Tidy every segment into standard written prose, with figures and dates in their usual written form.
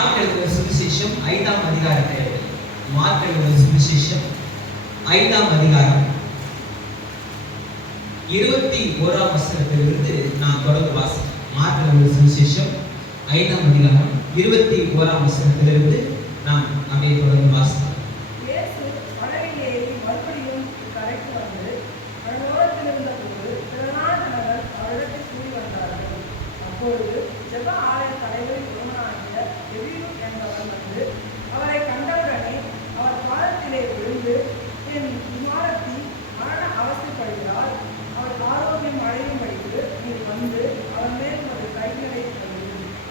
Mark எழுதின சுவிசேஷம் 5ஆம் அதிகாரத்தை எடுத்து மார்க் எழுதின சுவிசேஷம் 5ஆம் அதிகாரம் 21ஆம் வசனத்திலிருந்து நான் தொடர்ந்து வாசிக்கிறேன். மார்க் எழுதின சுவிசேஷம் 5ஆம் அதிகாரம் 21ஆம் வசனத்திலிருந்து நாம் அப்படியே தொடர்ந்து வாசிக்கிறோம். அப்பொழுது ஜெப ஆலய தலைவர் யோனாகிய எபியூ என்பவர் வந்து அவரை கண்டவுடனே அவர் பாதத்திலே விழுந்து, என் குமாரத்தி மரண அவஸ்தைப்படுகிறாள், அவள் ஆரோக்கியம் அடையும்படிக்கு நீர் வந்து அவன் மேல் ஒரு கைகளை வைத்து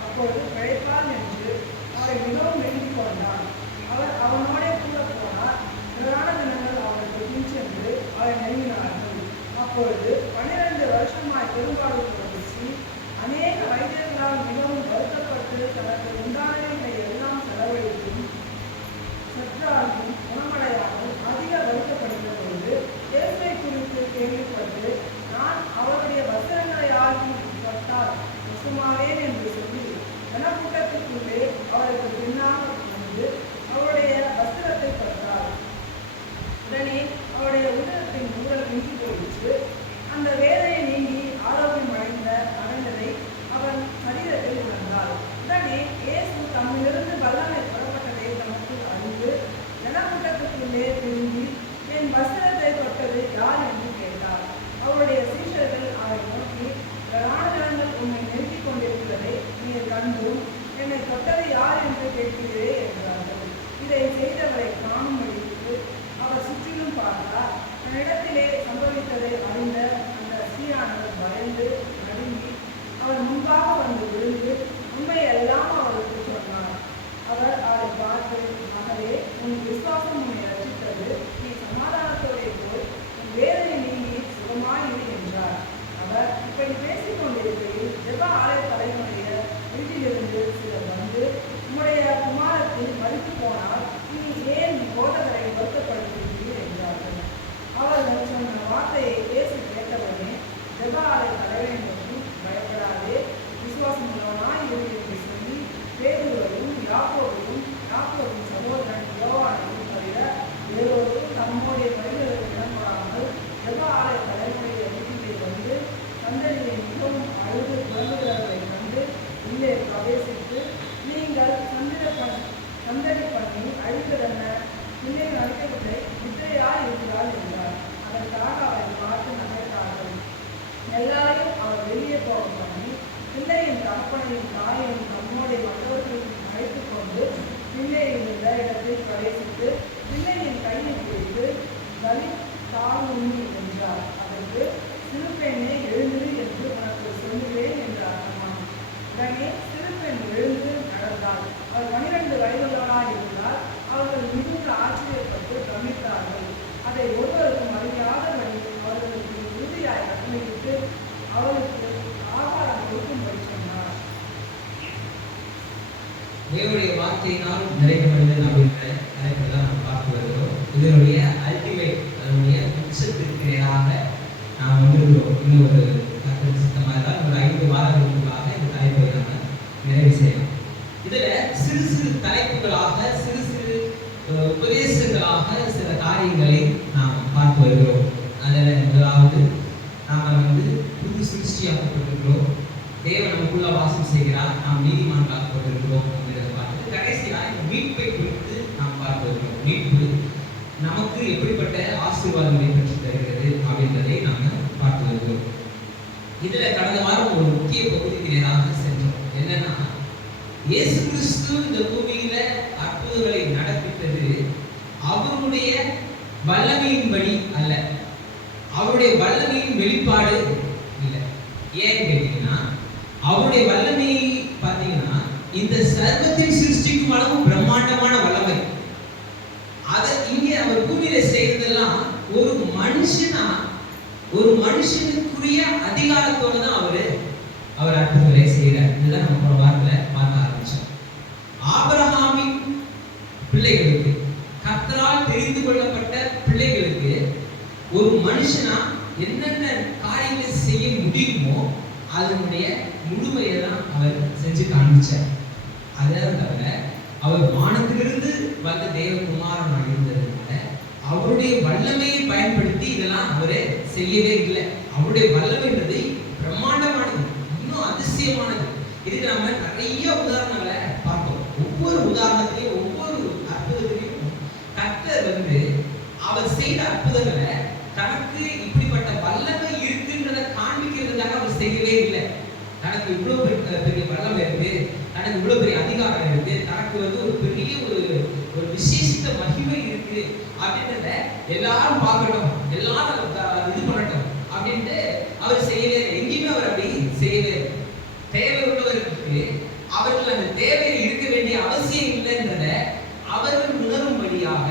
அப்பொழுது பிழைப்பாள் என்று அவரை மிகவும் வேண்டிக் கொண்டார். அவர் அவனோடே கூட போனார். பிரதான தினங்கள் அவருக்கு பின்சென்று அவரை நெருங்கினார்கள். அப்பொழுது 12 வருஷமாய் பெரும்பாடு தொடர்ச்சி அநேக வைத்தியர்களால் மிகவும் வருத்தப்பட்டு தனக்கு உண்டானவைகளை எல்லாம் செலவழித்தும் சற்றாலும் குணமடையாமல் அதிக வருத்தப்படுகிற பொழுது இயேசுவை குறித்து கேள்விப்பட்டு, நான் அவருடைய வஸ்திரங்களை ஆகி தொட்டால் சுத்தமாவேன் என்று சொல்லி ஜனக்கூட்டத்திற்குள்ளே அவருக்கு பின்னால் வந்து அவருடைய வஸ்திரத்தை தொட்டார். உடனே அவருடைய உதரத்தின் முதல் நீங்கி போயிற்று. அந்த வேதனை நீங்கி ஆரோக்கியம் அடைந்ததை அவன் சரீரத்தில் உணர்ந்தார். உடனே இயேசு தம்மிலிருந்து வல்லமை புறப்பட்டதை தமக்கு அறிந்து ஜனக்கூட்டத்துக்குள்ளே திரும்பி, என் வஸ்திரத்தை தொட்டது யார் என்று கேட்டார். அவருடைய சீஷர்கள் அவரை நோக்கி, பிரதான ஜனங்கள் உன்னை நெருக்கிக் கொண்டிருக்கிறதை நீர் கண்டும் என்னை தொட்டது யார் என்று கேட்கிறீரே என்றார்கள். இதை செய்தவரை காணும்படிக்கு அவர் சுற்றிலும் பார்த்தார். தன்னிடத்திலே சம்பவித்ததை அறிந்த அந்த சீரானவர் பயந்து நடுங்கி அவர் முன்பாக வந்து விழுந்து உண்மையெல்லாம் அவருக்கு சொன்னார். அவர் அவரை பார்த்து, மகளே, உன் விசுவாசம் உன்னை ரட்சித்தது, நீ சமாதானத்தோடே போய் உன் வேதனை நீங்கி சுகமாயிரு என்றார். அவர் இப்படி பேசிக் கொண்டிருக்கையில் ஜெப ஆலய தலைவனுடைய வீட்டிலிருந்து சிலர் வந்து, உம்முடைய குமாரத்தில் மறித்து போனால் இனி ஏன் போதகரை வருத்தப்படுத்துகிறீர் என்றார்கள். அவர்கள் சொன்ன வார்த்தையை இயேசு கேட்டவுடனே ஜெப ஆலய தலைவனை நோக்கி, பயப்படாதே, விசுவாசம் உள்ளவனாய் இரு என்று சொல்லி பேதுருவையும் யாக்கோபையும் சகோதரன் யோவானையும் தவிர வேறொருவரும் தம்முடைய வழிகளுக்கு இடம்படாமல் ஜெப ஆலய தலைவனுடைய வீட்டிலே வந்து சந்தடியை மிகவும் அழுது புலம்புகிறவரை கண்டு உள்ளே பிரவேசித்து, நீங்கள் சந்தடி பண்ணி அழுகிறென்ன, பிள்ளைகள் அழைக்கவில்லை, நித்திரையாய் இருக்கிறாள் என்றார். அதற்காக அவரை பார்த்து நகைத்தார்கள். எல்லாரையும் அவர் வெளியே போக பண்ணி பிள்ளையின் தகப்பனையும் தாயையும் தம்மோடைய மற்றவர்களையும் அழைத்துக் கொண்டு பிள்ளையின் உள்ள இடத்தில் பிரவேசித்து பிள்ளையின் கையை பிடித்து பலி தாழ்வுண்ணி என்றார். அதற்கு, சிறுபெண்ணே எழுந்திரு என்று உனக்கு சொல்லுகிறேன் என்றார். உடனே சிறுபெண் எழுந்து நடந்தாள். அவர் 12 வயதுள்ளவராய் இருந்தார். அவர்கள் மிகுந்த ஆச்சரியப்பட்டு பிரமித்தார்கள். அதை ஒருவருக்கும் அறியாதபடி அவர்களுக்கு உறுதியாய் கட்டளையிட்டு அவளுக்கு ஆகாரம் கொடுக்கும்படி சொன்னார். தேவனுடைய வார்த்தையினால் நிறைவடைதல் அப்படின்ற தலைப்பில் தான் நாம் பார்த்து வருகிறோம். இதனுடைய அல்டிமேட், அதனுடைய உச்சத்திற்கு நேராக நாம் வந்திருக்கிறோம். இன்னும் ஒரு கருத்து சித்தமாக தான் ஒரு 5 வாரங்களுக்குள்ளாக இந்த தலைப்பை நாம் நிறைவு செய்யலாம். இதில் சிறு சிறு தலைப்புகளாக, சிறு சிறு உபதேசங்களாக சில காரியங்களை நாம் பார்த்து வருகிறோம். அதில் முதலாவது, நாம் புது சிருஷ்டியாக்கப்பட்டிருக்கிறோம், தேவன் நமக்குள்ள வாசம் செய்கிறார், நாம் நீதிமான்களாக்கப்பட்டிருக்கிறோம் அப்படின்றத பார்த்து கடைசியாக மீட்பை குறித்து நாம் பார்த்து வருகிறோம். மீட்பு நமக்கு எப்படிப்பட்ட ஆசீர்வாதங்களை பெற்று தருகிறது அப்படின்றதை நாம் பார்த்து வருகிறோம். இதில் கடந்த வாரம் ஒரு முக்கிய பகுதிக்கு நேராக சென்றோம். என்னன்னா, இயேசு கிறிஸ்து இந்த பூமியில அற்புதங்களை நடப்பித்தது அவருடைய வல்லமையின்படி அல்ல, அவருடைய வல்லமையின் வெளிப்பாடு இல்லை. ஏன்னு கேட்டீங்கன்னா, அவருடைய வல்லமை பார்த்தீங்கன்னா இந்த சர்வத்தின் சிருஷ்டிக்கும் அளவு பிரம்மாண்டமான வல்லமை. அதை இங்கே அவர் பூமியில செய்ததெல்லாம் ஒரு மனுஷனுக்குரிய அதிகாரத்தோடு தான் அவர் அற்புதங்களை செய்கிறார். இதுதான் நம்ம போன வாரத்தில் பார்க்க ஆரம்பிச்சோம். ஆபிரகாமின் பிள்ளைகளுக்கு, கர்த்தரால் தெரிந்து கொள்ளப்பட்ட பிள்ளைகளுக்கு ஒரு மனுஷனா என்னென்ன காரியங்களை செய்ய முடியுமோ அதனுடைய முழுமையை தான் அவர் செஞ்சு காண்பிச்சார். அதை தவிர அவர் வானத்திலிருந்து வந்த தேவகுமாரனாக இருந்ததுனால அவருடைய வல்லமையை பயன்படுத்தி இதெல்லாம் அவரே செய்யவே இல்லை. அவருடைய வல்லமைன்றது பிரம்மாண்டமானது, இன்னும் அதிசயமானது. இதுக்கு நம்ம நிறைய உதாரணங்களை பார்த்தோம். ஒவ்வொரு உதாரணத்திலையும் ஒவ்வொரு அற்புதத்திலையும் கர்த்தர் அவர் செய்த அற்புதங்களை தனக்கு இப்படிப்பட்ட வல்லமை இருக்குன்றதை காண்பிக்கிறதுக்காக அவர் செய்யவே இல்லை. தனக்கு இவ்வளவு பெரிய வல்லமை இருக்கு, தனக்கு இவ்வளவு பெரிய அதிகாரம் இருக்கு, தனக்கு ஒரு பெரிய ஒரு விசேஷித்த மகிமை இருக்கு அப்படின்றத எல்லாரும் பார்க்கணும், எல்லாரும் இது பண்ணட்டும் அப்படின்ட்டு அவர் செய்யவே இல்லை. எங்கேயுமே அவர் அப்படி செய்யவே இல்லை. தேவை உள்ளவர்களுக்கு அவர்கள் அந்த தேவை இருக்க வேண்டிய அவசியம் இல்லைன்றத அவர்கள் உணரும்படியாக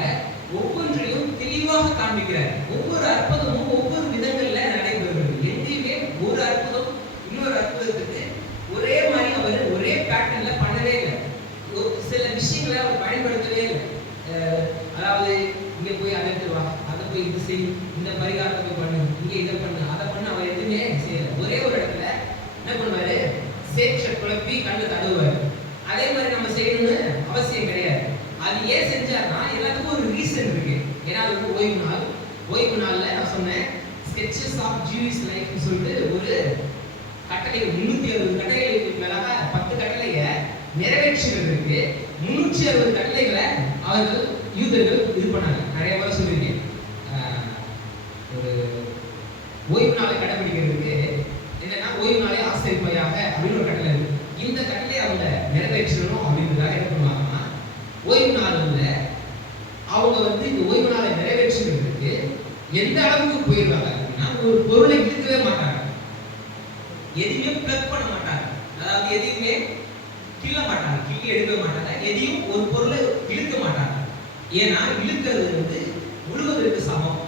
ஒவ்வொன்றையும் தெளிவாக காண்பிக்கிறார். ஒவ்வொரு அற்புதமும் ஒவ்வொரு விதங்கள்ல நடைபெறுகிறது. எங்கேயுமே ஒரு அற்புதம் இன்னொரு அற்புதத்துக்கு ஒரே மாதிரி அவர் ஒரே பேட்டர்ன்ல பண்ணவே இல்லை. சில விஷயங்களை அவர் பயன்படுத்தவே இல்லை. அதாவது இங்க போய் அதை எடுத்து வா, அதை போய் இது செய், இந்த பரிகாரத்தை போய் பண்ணு, இங்க இதை பண்ணு, அதை பண்ணு, அவர் எதுவுமே செய்யல. ஒரே ஒரு இடத்துல என்ன பண்ணுவாரு, சேற்ற குழப்பி கண்ணு தடுவாரு. அதே மாதிரி நம்ம செய்யணும்னு அவசியம் கிடையாது. அது ஏன் செஞ்சாருன்னா எல்லாத்துக்கும் ஒரு ரீசன் இருக்கு. ஏன்னா அது ஓய்வு நாள். ஓய்வு நாள்ல நான் சொன்னேன் ஸ்கெட்சஸ் ஆஃப் ஜூஸ் லைஃப்னு சொல்லிட்டு ஒரு கட்டளை 360 கட்டளைகளுக்கு மேலாக 10 கட்டளையை நிறைவேற்றுவதற்கு 360 கட்டளைகளை அவர்கள் யூதர்கள் இது பண்ணாங்க. நிறைய முறை சொல்லியிருக்கேன். ஒரு ஓய்வு நாளை கடைபிடிக்கிறதுக்கு என்னன்னா ஓய்வு நாளை ஆசிரியப்பையாக அப்படின்னு ஒரு கட்டளை இருக்கு. இந்த கட்டளை அவங்க நிறைவேற்றணும் அப்படின்றதாக என்ன பண்ணுவாங்கன்னா ஓய்வு நாள் அவங்க இந்த ஓய்வு நாளை நிறைவேற்றுவதற்கு எந்த அளவுக்கு போயிடுவாங்க அப்படின்னா ஒரு பொருளை இழுக்கவே மாட்டாங்க, எதையுமே பிளக் பண்ண மாட்டாங்க, அதாவது எதையுமே கிள்ள மாட்டாங்க, கிள்ளி எடுக்க மாட்டாங்க, எதையும் ஒரு பொருளை இழுக்க மாட்டாங்க. ஏன்னா இழுக்கிறது உழுவதற்கு சமம்,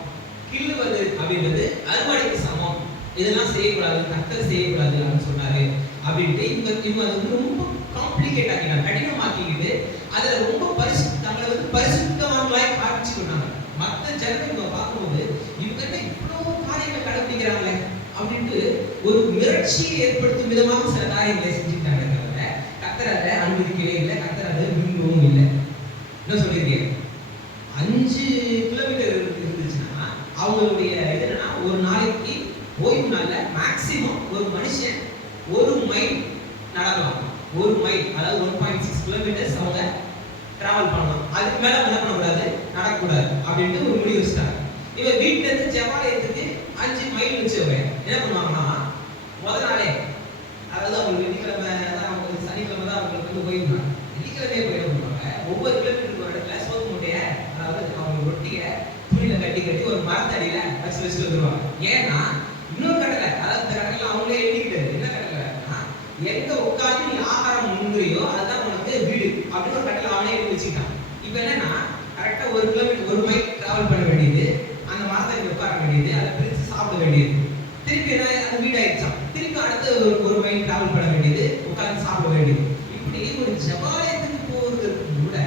கிள்ளுவது அப்படின்றது அறுவடைக்கு சமம். இதெல்லாம் செய்யக்கூடாது, கர்த்தர் செய்யக்கூடாது அப்படின்னு சொன்னாரு அப்படின்ட்டு இவங்க ரொம்ப காம்ப்ளிகேட் ஆக்கினாங்க, கடினமாக்கிக்கிட்டு அதுல ரொம்ப தங்களை பரிசுத்தவான்களாய் காமிச்சுக்கிட்டாங்க. மற்ற ஜனங்கள் பார்க்கும்போது இவங்க இவ்வளவு காரியங்களை கடைபிடிக்கிறாங்களே அப்படின்ட்டு ஒரு மிரட்சியை ஏற்படுத்தும் விதமாக சில காரியங்களை செஞ்சுட்டாங்க. தவிர கர்த்தர் அதை அனுமதிக்கவே இல்லை, கர்த்தர் அதை விரும்பவும் இல்லை. என்ன சொல்லியிருக்கேன், 5 கிலோமீட்டர் இருந்துச்சுன்னா அவங்களுடைய இது என்னன்னா ஒரு நாளைக்கு ஓய்வு நாள்ல மேக்சிமம் ஒரு மனுஷன் 1 மைல் நடக்கலாம். 1 மைல் அதாவது 1.6 கிலோமீட்டர்ஸ் அவங்க டிராவல் பண்ணலாம். அதுக்கு மேல என்ன பண்ணக்கூடாது, நடக்கக்கூடாது அப்படின்ட்டு ஒரு முடிவு வச்சுட்டாங்க. இவன் வீட்டுல இருந்து ஜெபாலயத்துக்கு 5 மைல் வச்சவங்க என்ன பண்ணுவாங்கன்னா முதல் நாளே, அதாவது அவங்க வெள்ளிக்கிழமை தான், அவங்க சனிக்கிழமை தான் அவங்களுக்கு ஓய்வு நாள், வெள்ளிக்கிழமையே போயிட பண்ணுவாங்க. ஒவ்வொரு கிலோமீட்டருக்கு ஒரு இடத்துல சோத்து மூட்டையை, அதாவது அவங்க ரொட்டியை துணியில கட்டி ஒரு மரத்தடியில வச்சுட்டு வந்துருவாங்க. ஏன்னா இன்னொரு கடலை, அதாவது இந்த கடலை அவங்களே எழுதிக்கிட்டாரு. என்ன கடலைன்னா எங்க உட்காந்து நீ ஆகாரம் முன்னுறியோ அதுதான் உனக்கு வீடு அப்படின்னு ஒரு கடலை அவனே எழுதி வச்சுக்கிட்டான். இப்ப என்னன்னா கரெக்டா 1 கிலோமீட்டர் 1 மைல் டிராவல் பண்ண வேண்டியது, அந்த மரத்தடியில் உட்கார வேண்டியது, அதை பிரித்து சாப்பிட வேண்டியது, திருப்பி என்ன அது வீடு ஆயிடுச்சான். திருப்பி அடுத்து 1 மைல் டிராவல் பண்ண வேண்டியது, உட்கார்ந்து சாப்பிட வேண்டியது. இப்படி ஒரு ஜெபாலயத்துக்கு போவதற்கு கூட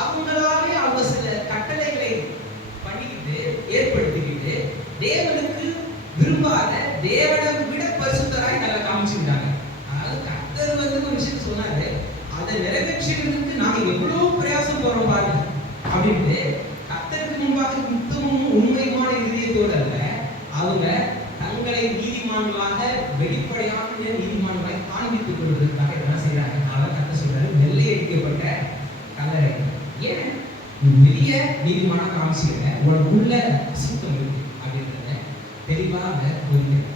அவங்களாலே அவங்க சில கட்டளைகளை பண்ணிக்கிட்டு ஏற்படுத்திக்கிட்டு தேவனுக்கு விரும்பாத, தேவனை விட பரிசுத்தராய் நல்லா காமிச்சுக்கிட்டாங்க. அதாவது கர்த்தர் ஒரு விஷயம் சொன்னாரு, அதை நிறைவேற்றுவதற்கு நாங்க எவ்வளவு பிரயாசம் போறோம் பாருங்க அப்படின்ட்டு கர்த்தருக்கு முன்பாக யுத்தமும் உண்மையுமான இதயத்தோட அல்ல, அவங்க தங்களை நீதிமான்களாக வெளிப்படையான நீதிமான்களாக காண்பித்துக் கொள்வதற்காக என்ன செய்யறாங்க. அதை கர்த்தர் சொல்றாரு, வெள்ளையடிக்கப்பட்ட கல்லறை. ஏன் வெளிய நீதிமான காமிச்சிருக்க, உனக்கு உள்ள அசுத்தம் இருக்கு அப்படின்றத தெளிவாக புரிஞ்சுக்க.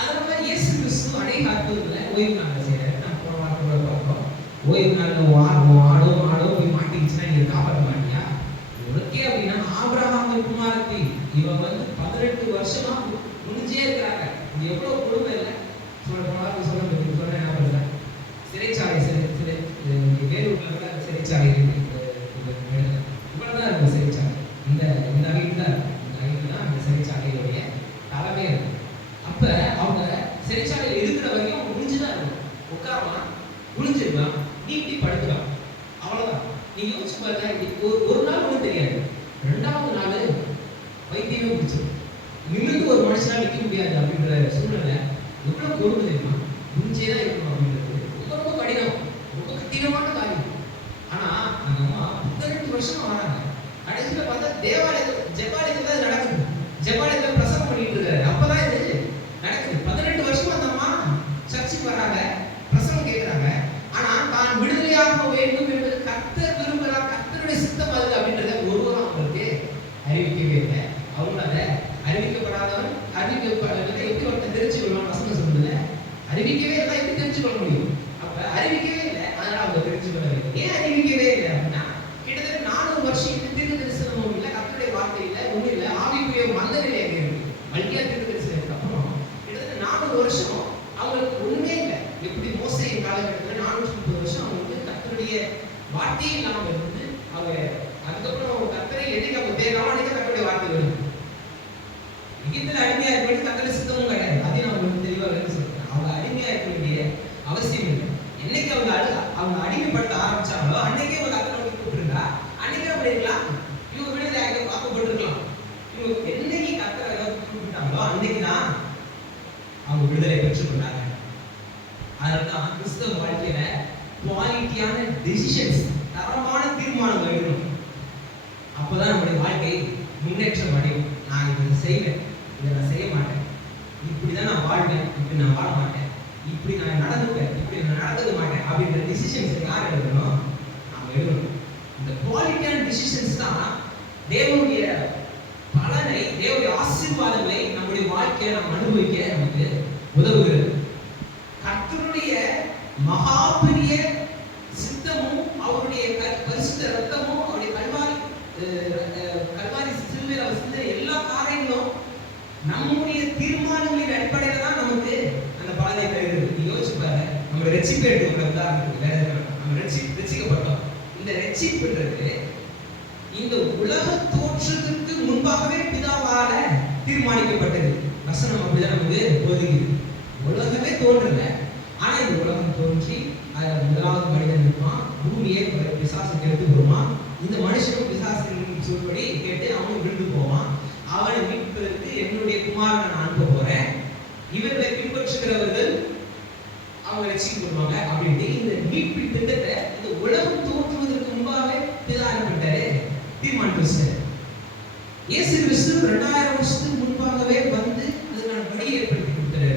அதனால இயேசு கிறிஸ்து அநேக அற்புதங்களை ஓய்வு நாள்ல செய்யறாரு. நான் போன வாரத்தோட பார்க்கிறோம். ஓய்வு நாள்ல ஆடோ போய் மாட்டிக்கிச்சுன்னா நீங்க காப்பாற்ற மாட்டியா? உனக்கே அப்படின்னா ஆபிரகாம் குமாரத்தி இவன் 18 வருஷமா முடிஞ்சே இருக்கிறாங்க. இது எவ்வளவு கொடுமை இல்லை சொல்ல என்ன பண்றேன், சிறைச்சாலை வேலூர்ல கூட சிறைச்சாலை இருக்கு. இவ்வளவுதான் இருக்கும் சிறைச்சாலை. இந்த வீட்டு தான் அந்த சிறைச்சாலையுடைய தலைமை இருக்கும். அப்ப அவங்க சிறைச்சாலையில் இருக்கிற வரைக்கும் அவங்க முடிஞ்சுதான் இருக்கும். உட்காரலாம், குளிஞ்சிருக்கலாம், நீட்டி படுக்கலாம், அவ்வளவுதான். நீங்க யோசிச்சு பாருங்க, ஒரு நாள் ஒன்றும் தெரியாது, 2வது நாள் வைத்தியமே பிடிச்சிடும். நின்று ஒரு மனுஷனா நிற்க முடியாது அப்படின்ற சூழ்நிலை எவ்வளவு கொடுமை தெரியுமா? குளிஞ்சே தான் இருக்கணும் அப்படின்றது ரொம்ப ரொம்ப கடினம், ரொம்ப கடினமான காரியம். ஆனா கர்த்தர் விரும்புகிறார், கர்த்தருடைய சித்தம் அது அப்படின்றத ஒருவரும் அவங்களுக்கு அறிவிக்கவே இல்லை. அவங்க அதை அறிவிக்கப்படாதவன் அறிவிக்கப்படவில்லை எப்படி ஒருத்தன் தெரிஞ்சு கொள்வான்? வசனம் சொல்லுதுல, அறிவிக்கவே இல்லை எப்படி தெரிஞ்சு கொள்ள முடியும்? அப்ப அறிவிக்கவே இல்லை, அதனால அவங்க தெரிஞ்சு கொள்ளவில்லை. ஏன் அறிவிக்கவே இல்லை அப்படின்னா, கிட்டத்தட்ட 400 வருஷம் இந்த தீர்க்க தரிசனமும் இல்லை, கர்த்தருடைய வார்த்தை இல்லை, ஒன்றும் இல்லை, ஆவிக்குரிய மந்த நிலையாக இருக்கு. மல்கியா தீர்க்க தரிசனத்துக்கு அப்புறம் கிட்டத்தட்ட 400 வருஷம் அவங்களுக்கு ஒண்ணுமே இல்லை. எப்படி மோசேயின் காலகட்டத்தில் 430 வருஷம் அவங்களுக்கு கர்த்தருடைய வார்த்தையே இல்லாம இருந்து அவங்க அதுக்கப்புறம் கர்த்தரை என்னைக்கு அவங்க தேவையான அன்னைக்கு கர்த்தருடைய வார்த்தை வருது. எகிப்தில் அடிமையா இருக்க வேண்டிய கர்த்தருடைய சித்தமும் கிடையாது. அதையும் நான் உங்களுக்கு தெளிவாக சொல்றேன். அவங்க அடிமையா இருக்க வேண்டிய அவசியம் இல்லை. என்னைக்கு அவங்க அடிமைப்படுத்த ஆரம்பிச்சாங்களோ அன்னைக்கே அவங்க கர்த்தரை நோக்கி கூப்பிட்டுருந்தா அன்னைக்கே அப்படி இருக்கலாம், இவங்க விடுதலை ஆக்கப்பட்டிருக்கலாம். இவங்க என்னைக்கு கர்த்தரை நோக்கி கூப்பிட்டாங்களோ அன்னைக்கு தான் அவங்க விடுதலை பெற்றுக்கொண்டாங்க. அதனால்தான் கிறிஸ்தவ வாழ்க்கையில குவாலிட்டியான டெசிஷன்ஸ், தரமான தீர்மானங்கள் எடுக்கணும். அப்போதான் நம்முடைய வாழ்க்கை முன்னேற்றம் அடையும். நான் இதை செய்வேன், இதை நான் செய்ய மாட்டேன், இப்படிதான் நான் வாழ்வேன், இப்படி நான் வாழ மாட்டேன், இப்படி நான் நடந்துப்பேன், இப்படி நான் நடந்துக்க மாட்டேன் அப்படின்ற டிசிஷன்ஸ் யார் எடுக்கணும்? நாம் எடுக்கணும். இந்த குவாலிட்டியான டிசிஷன்ஸ் தான் தேவனுடைய பலனை, தேவனுடைய ஆசீர்வாதங்களை நம்முடைய வாழ்க்கையில நாம் அனுபவிக்க நமக்கு உதவுகிறது. கர்த்தருடைய மகா பெரிய சித்தமும் அவருடைய பரிசுத்த ரத்தமும் அவருடைய கல்வாரி சிலுவையில் அவர் செஞ்ச எல்லா காரியங்களும் நம்முடைய தீர்மானங்களின் அடிப்படையில தான் நமக்கு அந்த பலனை தருகிறது. நீ யோசிச்சு பாரு, நம்ம ரட்சிப்பு எடுத்துக்கிற உதாரணத்துக்கு வேற நம்ம ரட்சிக்கப்பட்டோம். இந்த ரட்சிப்புன்றது இந்த உலக தோற்றத்திற்கு முன்பாகவே பிதாவால தீர்மானிக்கப்பட்டது. வசனம் அப்படிதான் நமக்கு போதுகிறது. உலகமே தோன்றல, ஆனா இந்த உலகம் தோன்றி முதலாவது மனிதன் இருப்பான், பூமியை பிசாசுக்கு எடுத்து போவான். இந்த மனுஷனும் பிசாசின் சொல்படி கேட்டு அவன் விழுந்து போவான். அவனை மீட்பதற்கு என்னுடைய குமாரனை நான் அனுப்ப போறேன், இவர்களை பின்பற்றுகிறவர்கள் அவங்க ரட்சிக்கப்படுவாங்க அப்படின்ட்டு இந்த மீட்பின் திட்டத்தை இந்த உலகம் தோற்றுவதற்கு முன்பாகவே பிதா அனுப்பிட்டாரு, தீர்மானித்து வச்சாரு. இயேசு கிறிஸ்து 2000 வருஷத்துக்கு முன்பாகவே வந்து அதுக்கான வழியை ஏற்படுத்தி கொடுத்தாரு.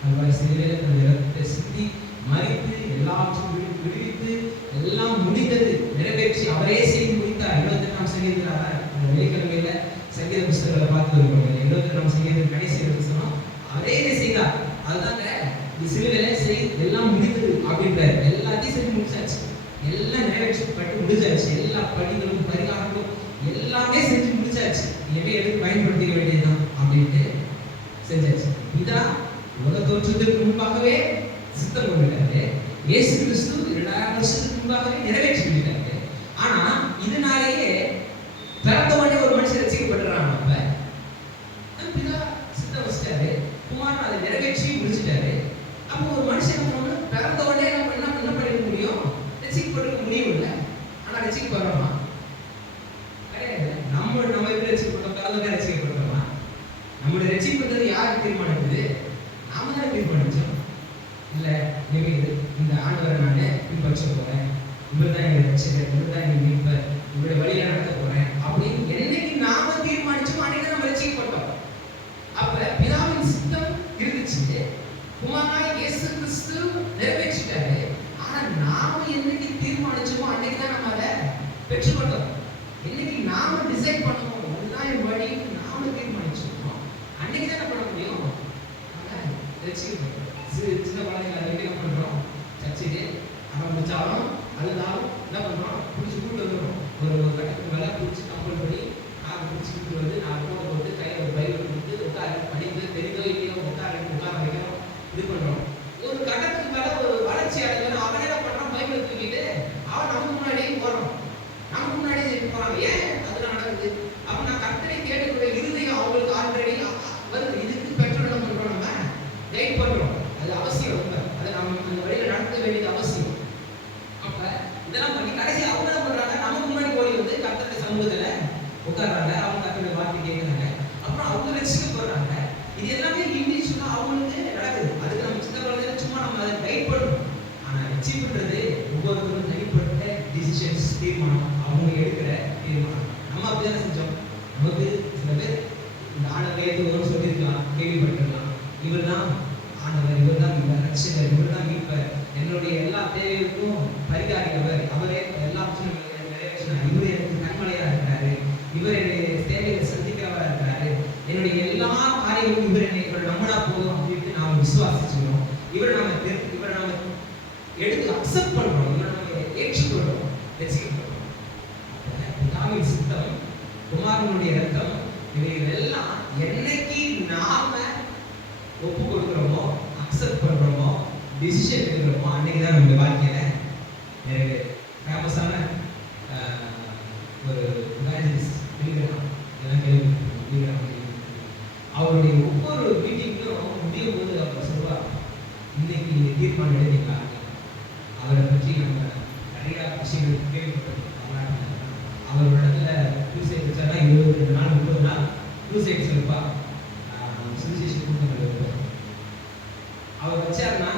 கல்வாரி சிலுவையில் தன்னுடைய ரத்தத்தை சிந்தி மரித்து எல்லாவற்றையும் விடுவித்து எல்லாம் முடிந்தது நிறைவேற்றி அவரே செய்து முடித்தார். 28ஆம் சங்கீதத்தில் வெள்ளிக்கிழமையில சங்கீத புஸ்தகங்களை பார்த்து வருவாங்க. 28ஆம் சங்கீதத்தின் கடைசி வசனம் அவரே இதை செய்தார். அதுதாங்க இந்த சிலுவையில எல்லாம் முடிந்தது அப்படின்றாரு. எல்லாத்தையும் செஞ்சு முடிச்சாச்சு, எல்லாம் நிறைவேற்றப்பட்டு முடிஞ்சாச்சு, எல்லா படிகளும் பரிகாரங்களும் எல்லாமே செஞ்சு முடிச்சாச்சு, இனிமே எடுத்து பயன்படுத்திக்க வேண்டியதுதான் அப்படின்ட்டு செஞ்சாச்சு. இதான் உலக தோற்றத்திற்கு முன்பாகவே சித்தம் கொண்டுட்டாரு. இயேசு கிறிஸ்து 2000 வருஷத்துக்கு முன்பாகவே நிறைவேற்றி விட்டாரு. ஆனா இதனாலேயே பிறந்த உடனே ஒரு மனுஷன் ரசிக்கப்படுறாங்க. அப்ப பிதா சித்தம் வச்சிட்டாரு, குமாரன் அதை நிறைவேற்றி முடிச்சிட்டாரு. அப்போ ஒரு மனுஷன் பிறந்த உடனே நம்ம என்ன பண்ணிக்க முடியும்? ரசிக்கப்பட்டிருக்க முடியும் இல்லை. ஆனா ரசிக்கப்படுறோமா? கிடையாது. நம்ம எப்படி ரசிக்கப்பட்டோம்? பிறந்தவங்க ரசிக்கப்படுறோமா? நம்முடைய ரசிப்புன்றது யாருக்கு தீர்மானிக்குது? நாம தான் தீர்மானிச்சோம். இல்லை, இந்த ஆண்டவரை நான் பின்பற்ற போறேன், இவர் தான் என்னை ரட்சகர், இவர் தான் என்னை மீட்பர், இவருடைய வழியில நடத்த போறேன் அப்படின்னு என்னைக்கு நாம தீர்மானிச்சோம் அன்னைக்கு நம்ம ரட்சிக்கப்பட்டோம். அப்ப பிதாவின் சித்தம் இருந்துச்சு, குமாரனாகிய இயேசு கிறிஸ்து நிறைவேற்றிட்டாரு. ஆனா நாம என்னைக்கு தீர்மானிச்சோமோ அன்னைக்கு தான் நம்ம அதை பெற்றுக்கொண்டோம். என்னைக்கு நாம டிசைட் பண்ணுவோம், அதுதான் என் வழி, நாம தீர்மானிச்சோமோ அன்னைக்கு தான் என்ன பண்ண முடியும்? ரட்சிக்கப்பட்டோம். சின்ன குழந்தைங்க அதை என்ன பண்றோம்? சர்ச்சைக்கு அவன் முடிச்சாலும் அழுதாலும் என்ன பண்றோம்? பிடிச்சி கூட்டு வந்துடும். ஒரு கட்டத்துக்கு மேல பிடிச்சி கம்பல் பண்ணி காரை பிடிச்சி கூட்டு வந்து 4 ரூபா போட்டு கையில் ஒரு பைபிள் கொடுத்து உட்கார படித்து தெரிந்தோ இல்லையோ உட்கார வைக்கிறோம். இது பண்றோம். ஒரு கட்டத்துக்கு மேல ஒரு வளர்ச்சி அடைஞ்சோம். அவன் என்ன பண்றான்? பைபிளை தூக்கிட்டு அவன் நமக்கு முன்னாடியே போறான், நமக்கு முன்னாடியே போறாங்க. ஏன் அதெல்லாம் நடக்குது? அவன் நான் கர்த்தரை கேட்டுக்கூடிய இருதயம் அவங்களுக்கு ஆல்ரெடி வருது. இதுக்கு பெற்றோர் என்ன பண்றோம்? நம்ம கைட் பண்றோம். அது அவசியம். அதை நம்ம அந்த வழியில நடத்த வேண்டியது அவசியம். அப்ப இதெல்லாம் பண்ணி கடைசி அவங்க என்ன பண்றாங்க? நமக்கு முன்னாடி ஓடி வந்து கர்த்தருடைய சமூகத்துல உட்கார்றாங்க, அவங்க கர்த்தருடைய வார்த்தை கேட்கிறாங்க, அப்புறம் அவங்க ரட்சிக்கப்படுறாங்க. இது எல்லாமே இண்டிவிஜுவலா அவங்களுக்கு நடக்குது. அதுக்கு நம்ம சின்ன குழந்தைல சும்மா நம்ம அதை கைட் பண்றோம். ஆனா ரட்சிப்புன்றது ஒவ்வொருத்தரும் தனிப்பட்ட டிசிஷன்ஸ், தீர்மானம், அவங்க எடுக்கிற தீர்மானம். நம்ம அப்படிதானே செஞ்சோம். நமக்கு சில பேர் இந்த ஆண்டவரை ஏற்றுவோம்னு சொல்லியிருக்கலாம், கேள்விப்பட்டிருக்கலாம். இவர் தான் ஆண்டவர், இவர் தான் ரட்சகர், இவர் தான் மீட்பர், என்னுடைய எல்லா தேவைகளுக்கும் பரிகாரி அவர், அவரே எல்லா எல்லா காரியங்களும் இவர் நம்பினா போதும் அப்படின்ட்டு நாம விசுவாசிச்சுக்கிறோம். இவரை நாம எடுத்து அக்செப்ட் பண்றோம். இவரை நம்ம ஏற்றுக்கொள்றோம், ரசிக்கப்படுறோம். பிதாவின் சித்தம், குமாரனுடைய ரத்தம், இவைகளெல்லாம் என்னைக்கு நாம ஒப்பு கொடுக்குறோமோ, அக்செப்ட் பண்றோமோ, டிசிஷன் எடுக்கிறோமோ, அன்னைக்கு தான் நம்ம வாழ்க்கையில ஃபேமஸான ஒரு எவாஞ்சலிஸ்ட் இதெல்லாம் கேள்விப்பட்டிருக்கோம். அவருடைய ஒவ்வொரு மீட்டிங்கும் முடியும் போது அவர் சொல்வார், இன்னைக்கு நீங்க தீர்மானம் எடுத்தீங்களா? அவரை பற்றி நம்ம நிறைய விஷயங்கள் கேள்விப்பட்டிருக்கோம். அவர் இடத்துல க்ரூசைட் வச்சாருன்னா 22 நாள் 30 நாள் க்ரூசைட்ஸ் இருப்பா, சுவிசேஷ கூட்டங்கள் இருப்பார். அவர் வச்சாருன்னா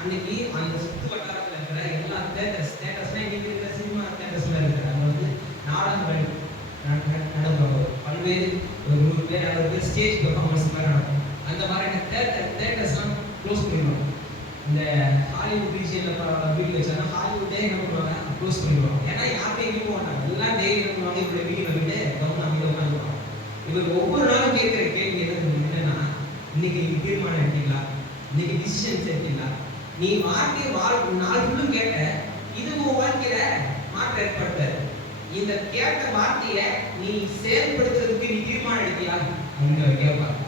அன்னைக்கு அந்த சுற்று வட்டாரத்தில் இருக்கிற எல்லா ஸ்டேட்டஸ்லாம் இன்னைக்கு இருக்கிற சினிமா ஸ்டேட்டஸ்ல இருக்கிற அவங்க நாடகங்கள் நடக்கும். பல்வேறு ஒரு 100 பேர் 60 பேர் ஸ்டேஜ் பெர்ஃபார்மன்ஸ் மாதிரி நடக்கும். அந்த மாதிரி தேட்டர்ஸ்லாம் க்ளோஸ் பண்ணிடுவாங்க. இந்த ஹாலிவுட் ரீஜியனில் வீடியோ வச்சாங்கன்னா ஹாலிவுட்டே என்ன பண்ணுவாங்க, க்ளோஸ் பண்ணிடுவாங்க. ஏன்னா யாருமே எங்கேயும் போக மாட்டாங்க, எல்லாம் டெய்லி என்ன பண்ணுவாங்க, இப்படி வீடியோ வந்துட்டு கவனம் அமைதியாக உட்காந்துருவாங்க. இவர் ஒவ்வொரு நாளும் கேட்குற கேள்வி என்னன்னா, இன்னைக்கு நீங்க தீர்மானம் எடுத்தீங்களா? இன்னைக்கு டிசிஷன்ஸ் எடுத்தீங்களா? நீ வாழ்க்கையை நாள் ஃபுல்லும் கேட்ட, இது உன் வாழ்க்கையில மாற்றம் ஏற்படுத்த இந்த கேட்ட வார்த்தையை நீ செயல்படுத்துறதுக்கு நீ தீர்மானம் எடுத்தியா அப்படின்னு அவர் கேட்பாங்க.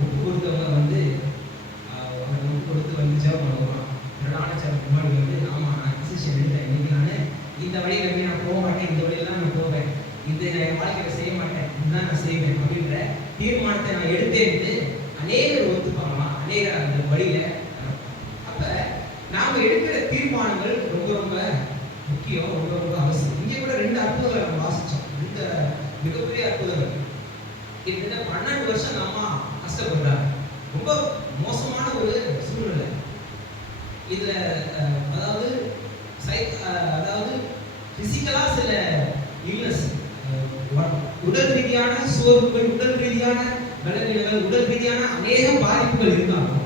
ஒப்பு கொடுத்தவங்க வந்து ஒப்பு கொடுத்து வந்து ஜெபம் பண்ணுவாங்க. திரளான ஜெபம் முன்னாடி வந்து ஆமா நான் டிசிஷன் எடுத்தேன், இன்னைக்கு நான் இந்த வழியில இருந்து நான் போக மாட்டேன், இந்த வழியில நான் போவேன், இது என் வாழ்க்கையில செய்ய மாட்டேன், இதுதான் நான் செய்வேன் அப்படின்ற தீர்மானத்தை நான் எடுத்தேன்னு அநேகர் ஒத்துப்பாங்களாம், அநேகர் அந்த வழியில. அப்ப நாம எடுக்கிற தீர்மானங்கள் ரொம்ப ரொம்ப முக்கியம், ரொம்ப ரொம்ப அவசியம். இங்கே கூட 2 அற்புதங்களை நம்ம வாசிச்சோம், 2 மிகப்பெரிய அற்புதங்கள். கிட்டத்தட்ட 12 வருஷம் அந்த அம்மா கஷ்டப்படுறாங்க, ரொம்ப மோசமான ஒரு சூழ்நிலை. இதுல அதாவது பிசிக்கலா சில இல்னஸ், உடல் ரீதியான சோர்வுகள், உடல் ரீதியான பலவீனங்கள், உடல் ரீதியான அநேக பாதிப்புகள் இருந்தாலும்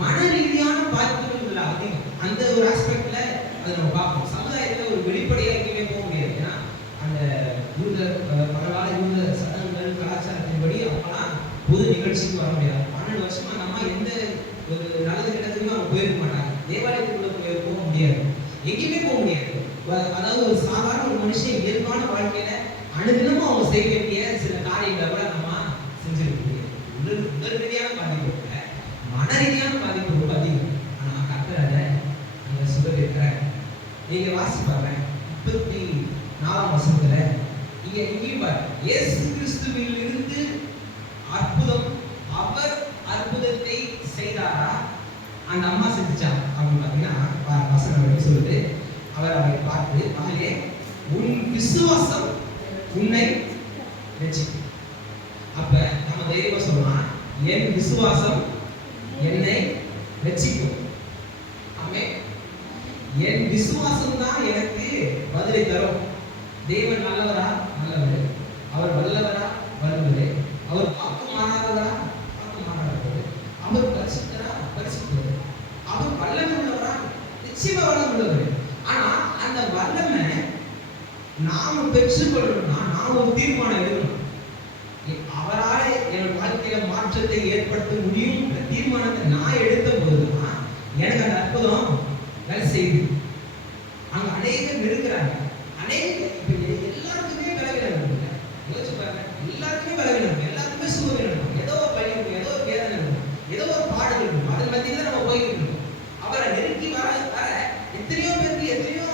மன ரீதியான பாதிப்புகள் இல்லை அதிகம். அந்த ஒரு ஆஸ்பெக்ட்ல அதை நம்ம பார்ப்போம். சமுதாயத்தில் ஒரு வெளிப்படையாக எங்கேயுமே போக முடியாது. ஏன்னா அந்த பரவாயில்ல யூத சட்டங்கள் கலாச்சாரத்தின்படி அப்பெல்லாம் பொது நிகழ்ச்சிக்கு வர முடியாது. 12 வருஷமா நம்ம எந்த ஒரு நல்லது கிட்டத்துலையும் அவங்க போயிருக்க மாட்டாங்க. தேவாலயத்துக்குள்ள போக முடியாது, எங்கேயுமே போக முடியாது. அதாவது ஒரு சாதாரண ஒரு மனுஷன் இயல்பான வாழ்க்கையில அனுதினமும் அவங்க செய்ய வேண்டிய சில காரியங்களை கூட நம்ம செஞ்சிருக்க முடியாது. உடல் ரீதியான பாதிப்பு கூட, மன ரீதியான பாதிப்பு ரொம்ப அதிகம். ஆனா கர்த்தர் அதை அங்க சுகரிக்கிறார். நீங்க வாசிப்பாங்க 34ஆம் வசனத்துல இங்கேயும் பாரு, இயேசு கிறிஸ்துவில் இருந்து அற்புதம், அவர் அற்புதத்தை செய்தாரா அந்த அம்மா செஞ்சுச்சா அப்படின்னு பார்த்தீங்கன்னா வசனம் எப்படி சொல்லுது, அவர் அவரை பார்த்து, மகளே உன் விசுவாசம் உன்னை ரட்சிக்கும். அப்ப நம்ம தைரியமா சொல்லலாம், என் விசுவாசம் என்னை ரட்சிக்கும். ஆமென். என் விசுவாசம் தான் எனக்கு பதிலை தரும். தேவன் நல்லவரா? நல்லவர். அவர் வல்லவரா? வல்லவரே. அவர் வாக்கு மாறாதவரா? வாக்கு மாறாதவர். அவர் பரிசுத்தரா? பரிசுத்தவர். அவர் வல்லமை உள்ளவரா? நிச்சயமா வல்லமை உள்ளவர். ஆனா அந்த வல்லமை நாம பெற்றுக்கொள்ளணும்னா நாம ஒரு தீர்மானம் எடுக்கணும். அவரால் என் வாழ்க்கையில மாற்றத்தை ஏற்படுத்த முடியும் தீர்மானத்தை நான் எடுத்த போதுதான் எனக்கு அந்த அற்புதம் வேலை செய்யுது. அங்க அநேகர் இருக்கிறாங்க, எல்லாருக்குமே பலவீனம். யோசிச்சு பாருங்க, எல்லாருக்குமே பலவீனம், எல்லாருக்குமே சுகவீனம், ஏதோ ஒரு வலி இருக்கும், ஏதோ ஒரு வேதனை இருக்கும், ஏதோ ஒரு பாடல் இருக்கும். அதை மத்தியில நம்ம போய்கிட்டு இருக்கோம். அவரை நெருக்கி வர வர எத்தனையோ பேருக்கு எத்தனையோ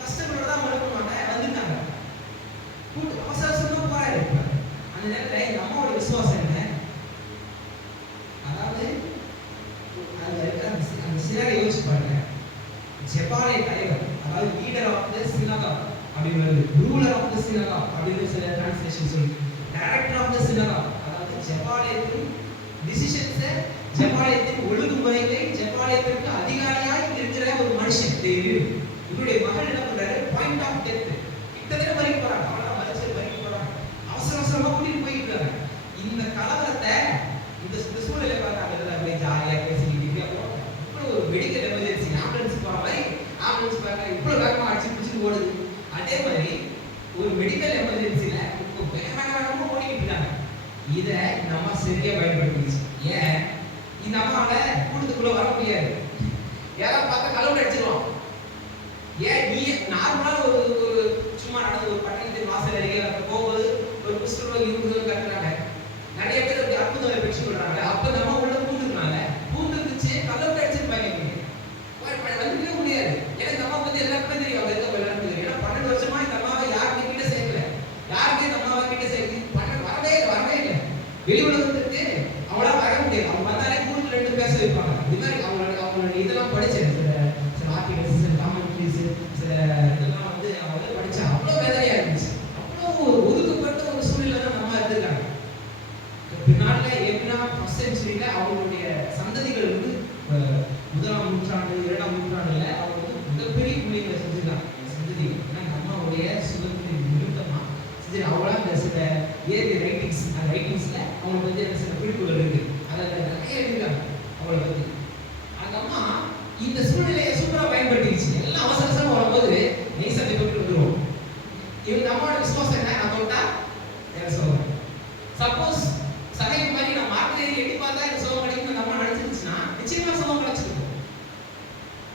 கஷ்டங்களோட தான் மறுபடியும் வந்துட்டாங்க. கூட்டு அவசர அவசரமா போராடி. அந்த நேரத்தில் எங்க அம்மாவோட விசுவாசம் என்ன, அதாவது அந்த சிலரை யோசிச்சு பாருங்க. ஜெபாலே தலைவர், அதாவது லீடர் ஆஃப் தி சினகாக் அப்படின்னு, ரூலர் ஆஃப் தி சினகாக் அப்படின்னு சில டிரான்ஸ்லேஷன் சொல்லுது. டைரக்டர் ஆஃப் தி சினகாக், அதாவது ஜெபாலயத்தின் டிசிஷன்ஸை, ஜெபாலயத்தின் ஒழுங்குமுறைகளை, ஜெபாலயத்திற்கு அதிகாரியாய் இருக்கிற ஒரு மனுஷன். இவருடைய மகள் என்ன பண்றாரு, பாயிண்ட் ஆஃப் டெத் கிட்டத்தட்ட வரைக்கும் போறாங்க, அவ்வளவு மனுஷன் வரைக்கும் போறாங்க, அவசர அவசரமா கூட்டிட்டு போயிட்டு இருக்காங்க. இந்த கலவரத்தை இந்த சூழலை பார்த்தாங்க, அப்படியே ஜாலியா பேசிக்கிட்டு அப்புறம் இவ்வளவு ஒரு மெடிக்கல் எமர்ஜென்சி, ஆம்புலன்ஸ் போற மாதிரி ஆம்புலன்ஸ் பார்க்க இவ்வளவு வேகமா அடிச்சு பிடிச்சு ஓடுது. அதே மாதிரி ஒரு மெடிக்கல் எமர்ஜென்சில இப்போ வேகமா ஓடிக்கிட்டு இருக்காங்க. இதை இந்த அம்மா சரியா பயன்படுத்திச்சு. ஏன் இந்த அம்மாவால கூட்டத்துக்குள்ள வர முடியாது, யாராவது பார்த்தா கலவரம் அடிச்சிருவான். ஏன் நீ நார்மலா ஒரு சும்மா நடந்து ஒரு பட்டணத்தின் வாசல் அருகே போகும்போது ஒரு புஸ்தகம் இருபது கட்டுறாங்க, நிறைய பேர் அற்புதங்களை பெற்று விடுறாங்க. அப்ப இந்த அம்மா உள்ள பூந்துருந்தாங்க, பூந்துருந்துச்சு, கலவரம் அடிச்சிருப்பாங்க. வந்துக்கவே முடியாது. ஏன்னா இந்த அம்மா வந்து எல்லாருக்குமே தெரியும், அவங்க இருக்க எல்லாருக்கும் தெரியும். ஏன்னா 12 வருஷமா இந்த அம்மாவை யாருமே கிட்ட சேர்க்கல, யாருமே இந்த அம்மாவை கிட்ட சேர்த்து வரவே இல்லை. வெளி உலகத்துக்கு அவங்களால வர முடியாது. அவங்க வந்தாலே கூட்டத்தில் ரெண்டு பேச வைப்பாங்க. இது மாதிரி அவங்களோட இதெல்லாம் படிச்சேன், சில ஆர்டிகல்ஸ், சில காமெண்ட்ரிஸ், சில இதெல்லாம் வந்து அவங்க படிச்சா அவ்வளோ வேதனையா இருந்துச்சு. அவ்வளோ ஒதுக்கப்பட்ட ஒரு சூழ்நிலை தான் நம்ம இருந்திருக்காங்க. பின்னால எப்படின்னா ஃபர்ஸ்ட் செஞ்சுரியில அவங்களுடைய சந்ததிகள் வந்து 1ஆம் நூற்றாண்டு 2ஆம் நூற்றாண்டுல அவங்க வந்து மிகப்பெரிய ஊழியர்களை செஞ்சிருக்காங்க. சந்ததி ஏன்னா அம்மாவுடைய சுதந்திர நிமித்தமா சரி அவங்களா இந்த சில ஏரிய ரைட்டிங்ஸ், அந்த ரைட்டிங்ஸ்ல அவங்களுக்கு வந்து சில குறிப்புகள் இருக்கு, அதில் நிறைய எழுதிருக்காங்க அவங்கள பத்தி. அந்த அம்மா இந்த சூழ்நிலையை சூப்பரா பயன்படுத்திடுச்சு. எல்லாம் அவசர அவசரமா வரும்போது நெய்சத்தை தொட்டு வந்துருவோம். இவங்க அம்மாவோட விசுவாசம் என்ன, நான் தொட்டா எனக்கு சோகம். சப்போஸ் சகை மாதிரி நான் மார்க்கெட் எட்டி பார்த்தா எனக்கு சோகம் கிடைக்கும் அந்த அம்மா நினைச்சிருச்சுன்னா நிச்சயமா சோகம் கிடைச்சிருக்கும்.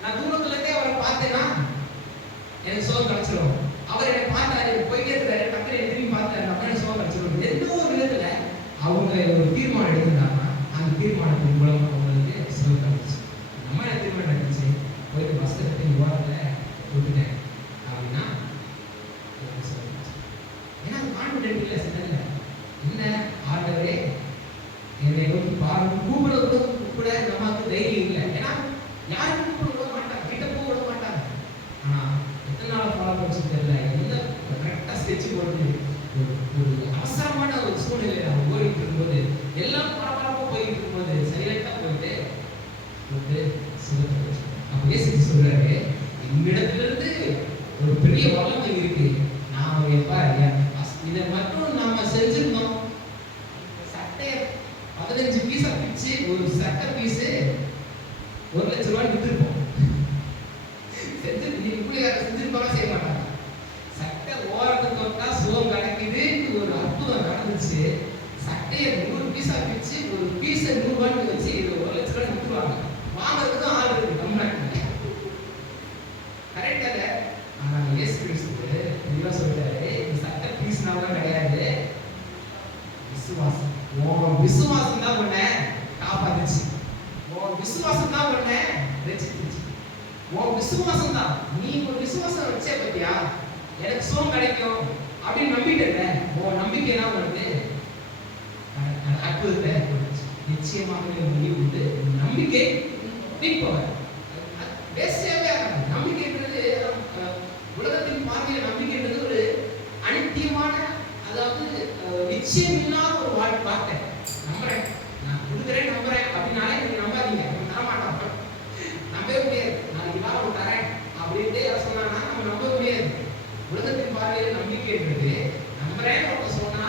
நான் தூரத்துல இருந்தே அவரை பார்த்தேன்னா எனக்கு சோகம் கிடைச்சிடும். அவர் என்னை பார்த்தாரு, போயிட்டே இருக்காரு, டக்குனு திரும்பி பார்த்தாரு, அப்ப எனக்கு சோகம் கிடைச்சிடும். எந்த ஒரு விதத்துல அவங்க ஒரு தீர்மானம் எடுத்துட்டாங்கன்னா அந்த தீர்மானத்தின் மூலம் அவங்களுக்கு சோகம் கிடைச்சிச்சு. நம்ம என்ன தீர்மானம் எடுத்துச்சு, போயிட்டு பஸ் எடுத்து ஓரத்தில் விட்டுட்டேன் அப்படின்னா ஏன்னா அது கான்ஃபிடென்ட் இல்லை, சில என்ன ஆண்டவரே என்னை நோக்கி பாருங்க கூப்பிட கூட நமக்கு தைரியம் இல்லை. ஏன்னா யாரும் கூப்பிட விட மாட்டாங்க, கிட்ட போக விட மாட்டாங்க. ஆனா எத்தனை நாள் ஃபாலோ பண்ணிச்சு தெரியல, எந்த கரெக்டா ஸ்கெட்ச் போட்டு ஒரு அவசரமான ஒரு சூழ்நிலையில அவங்க போயிட்டு இருக்கும்போது எல்லாம் பரபரப்பா போயிட்டு இருக்கும்போது சைலண்டா போயிட்டு சிவத்தை அப்ப இயேசு சொல்றாரு, என்னிடத்துல இருந்து ஒரு பெரிய வல்லமை இருக்கு. நான் இதை மட்டும் நாம செஞ்சிருந்தோம். சட்டையை 15 பீஸா பிச்சு ஒரு சட்டை பீஸு 1 லட்சம் ரூபாய் வித்துருப்போம். செஞ்சிருப்பாங்க, செய்ய மாட்டாங்க. சட்டை ஓரத்தை தொட்டா சுகம் கிடைக்குது, ஒரு அற்புதம் நடந்துச்சு. சட்டையை 100 பீஸா பிச்சு ஒரு பீஸை 100 ரூபாய்க்கு வச்சு 1 லட்சம் ரூபாய் வித்துருவாங்க. வாங்குறதுக்கும் ஆள் இருக்கு தமிழ்நாட்டில். கரெக்டாக. ஆனா இயேசு கிறிஸ்து தெளிவா சொல்றாரு, இந்த சட்டை பீஸ்னால கிடையாது, விசுவாசம். உன் விசுவாசம் தான் உன்னை காப்பாத்துச்சு, உன் விசுவாசம் தான் உன்னை ரட்சித்துச்சு, உன் விசுவாசம் தான். நீ ஒரு விசுவாசம் வச்சே பத்தியா எனக்கு சோகம் கிடைக்கும் அப்படின்னு நம்பிட்டல, உன் நம்பிக்கை தான் உனக்கு அற்புதத்தை கொடுத்துச்சு. நிச்சயமாக உண்டு நம்பிக்கை தீர்ப்பவர் வேஸ்டாவே ஆகாது. நம்பிக்கைன்றது உலகத்தின் பார்வையில் நம்பிக்கைன்றது ஒரு அனித்தியமான, அதாவது நிச்சயம் இல்லாத ஒரு வார்த்தை. நம்புறேன், நான் கொடுக்குறேன், நம்புறேன் அப்படின்னாலே நீங்க நம்பாதீங்க, தரமாட்டான், நம்பவே முடியாது. நாளைக்கு நான் தரேன் அப்படின்ட்டு யாரும் சொன்னாங்கன்னா நம்ம நம்ப முடியாது. உலகத்தின் பார்வையில் நம்பிக்கைன்றது நம்புறேன் அவங்க சொன்னா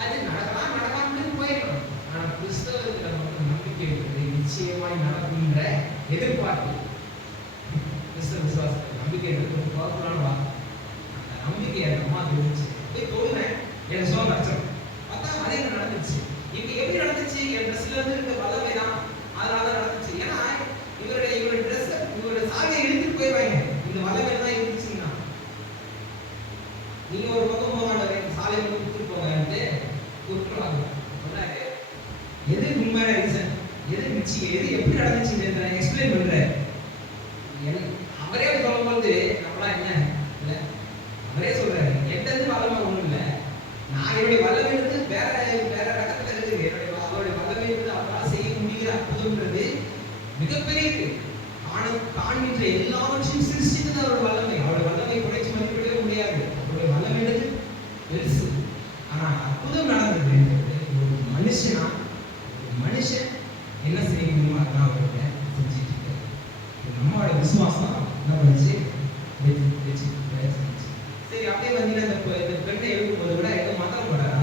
அது நடக்காம போயிடணும். ஆனா கிறிஸ்தவத்தில் நமக்கு நம்பிக்கை நிச்சயமாய் நடக்குன்ற எதிர்பார்ப்பு. கிறிஸ்தவ விசுவாசத்தில் நம்பிக்கை ஒரு பவர்ஃபுல்லான வார்த்தை. அந்த நம்பிக்கை அந்த அம்மா இருந்துச்சு. போய் தொழுறேன், எனக்கு சோகம் கிடைச்சிடும். பார்த்தா அதே நடந்துச்சு. இங்க எப்படி நடந்துச்சு, என் ட்ரெஸ்ல இருந்து இருக்க வல்லமை தான் அதனால நடந்துச்சு. ஏன்னா இவருடைய ட்ரெஸ் இவருடைய சாவியை இழுத்துட்டு போயிடுவாங்க. இந்த வல்லமை தான் இருந்துச்சுன்னா நீங்க ஒரு பக்கம் போக மாட்டாங்க, சாலையை கொடுத்துட்டு போவாங்க கொடுத்துருவாங்க. எது உண்மையான ரீசன், எது நிச்சயம், எது எப்படி நடந்துச்சு எக்ஸ்பிளைன் பண்றேன். அவரே சொல்லும்போது நம்மளா என்ன இல்ல, அவரே சொல்றாரு எந்த வல்லமை ஒண்ணும் இல்லை, நான் என்னுடைய வல்லமை இருந்து வேற ரகத்துல இருக்கு. அவருடைய வல்லமை இருந்து அவரால் செய்ய முடிகிற அற்புதம்ன்றது மிகப்பெரிய காண்கின்ற எல்லாவற்றையும் சிருஷ்டித்தது அவருடைய வல்லமை. அவருடைய வல்லமை குறைச்சி மதிப்பிடவே முடியாது. அவருடைய வல்லமைன்றது பெருசு. ஆனா அற்புதம் நடந்தது ஒரு மனுஷன் என்ன செய்யணுமோ அதான் அவர்கிட்ட செஞ்சுட்டு இருக்காரு. நம்மளோட விசுவாசம் என்ன பண்ணுச்சு, சரி அப்படியே வந்தீங்கன்னா இந்த பெண்ணை எழுதும்போது கூட ஏதோ மந்திரம் போடாரா,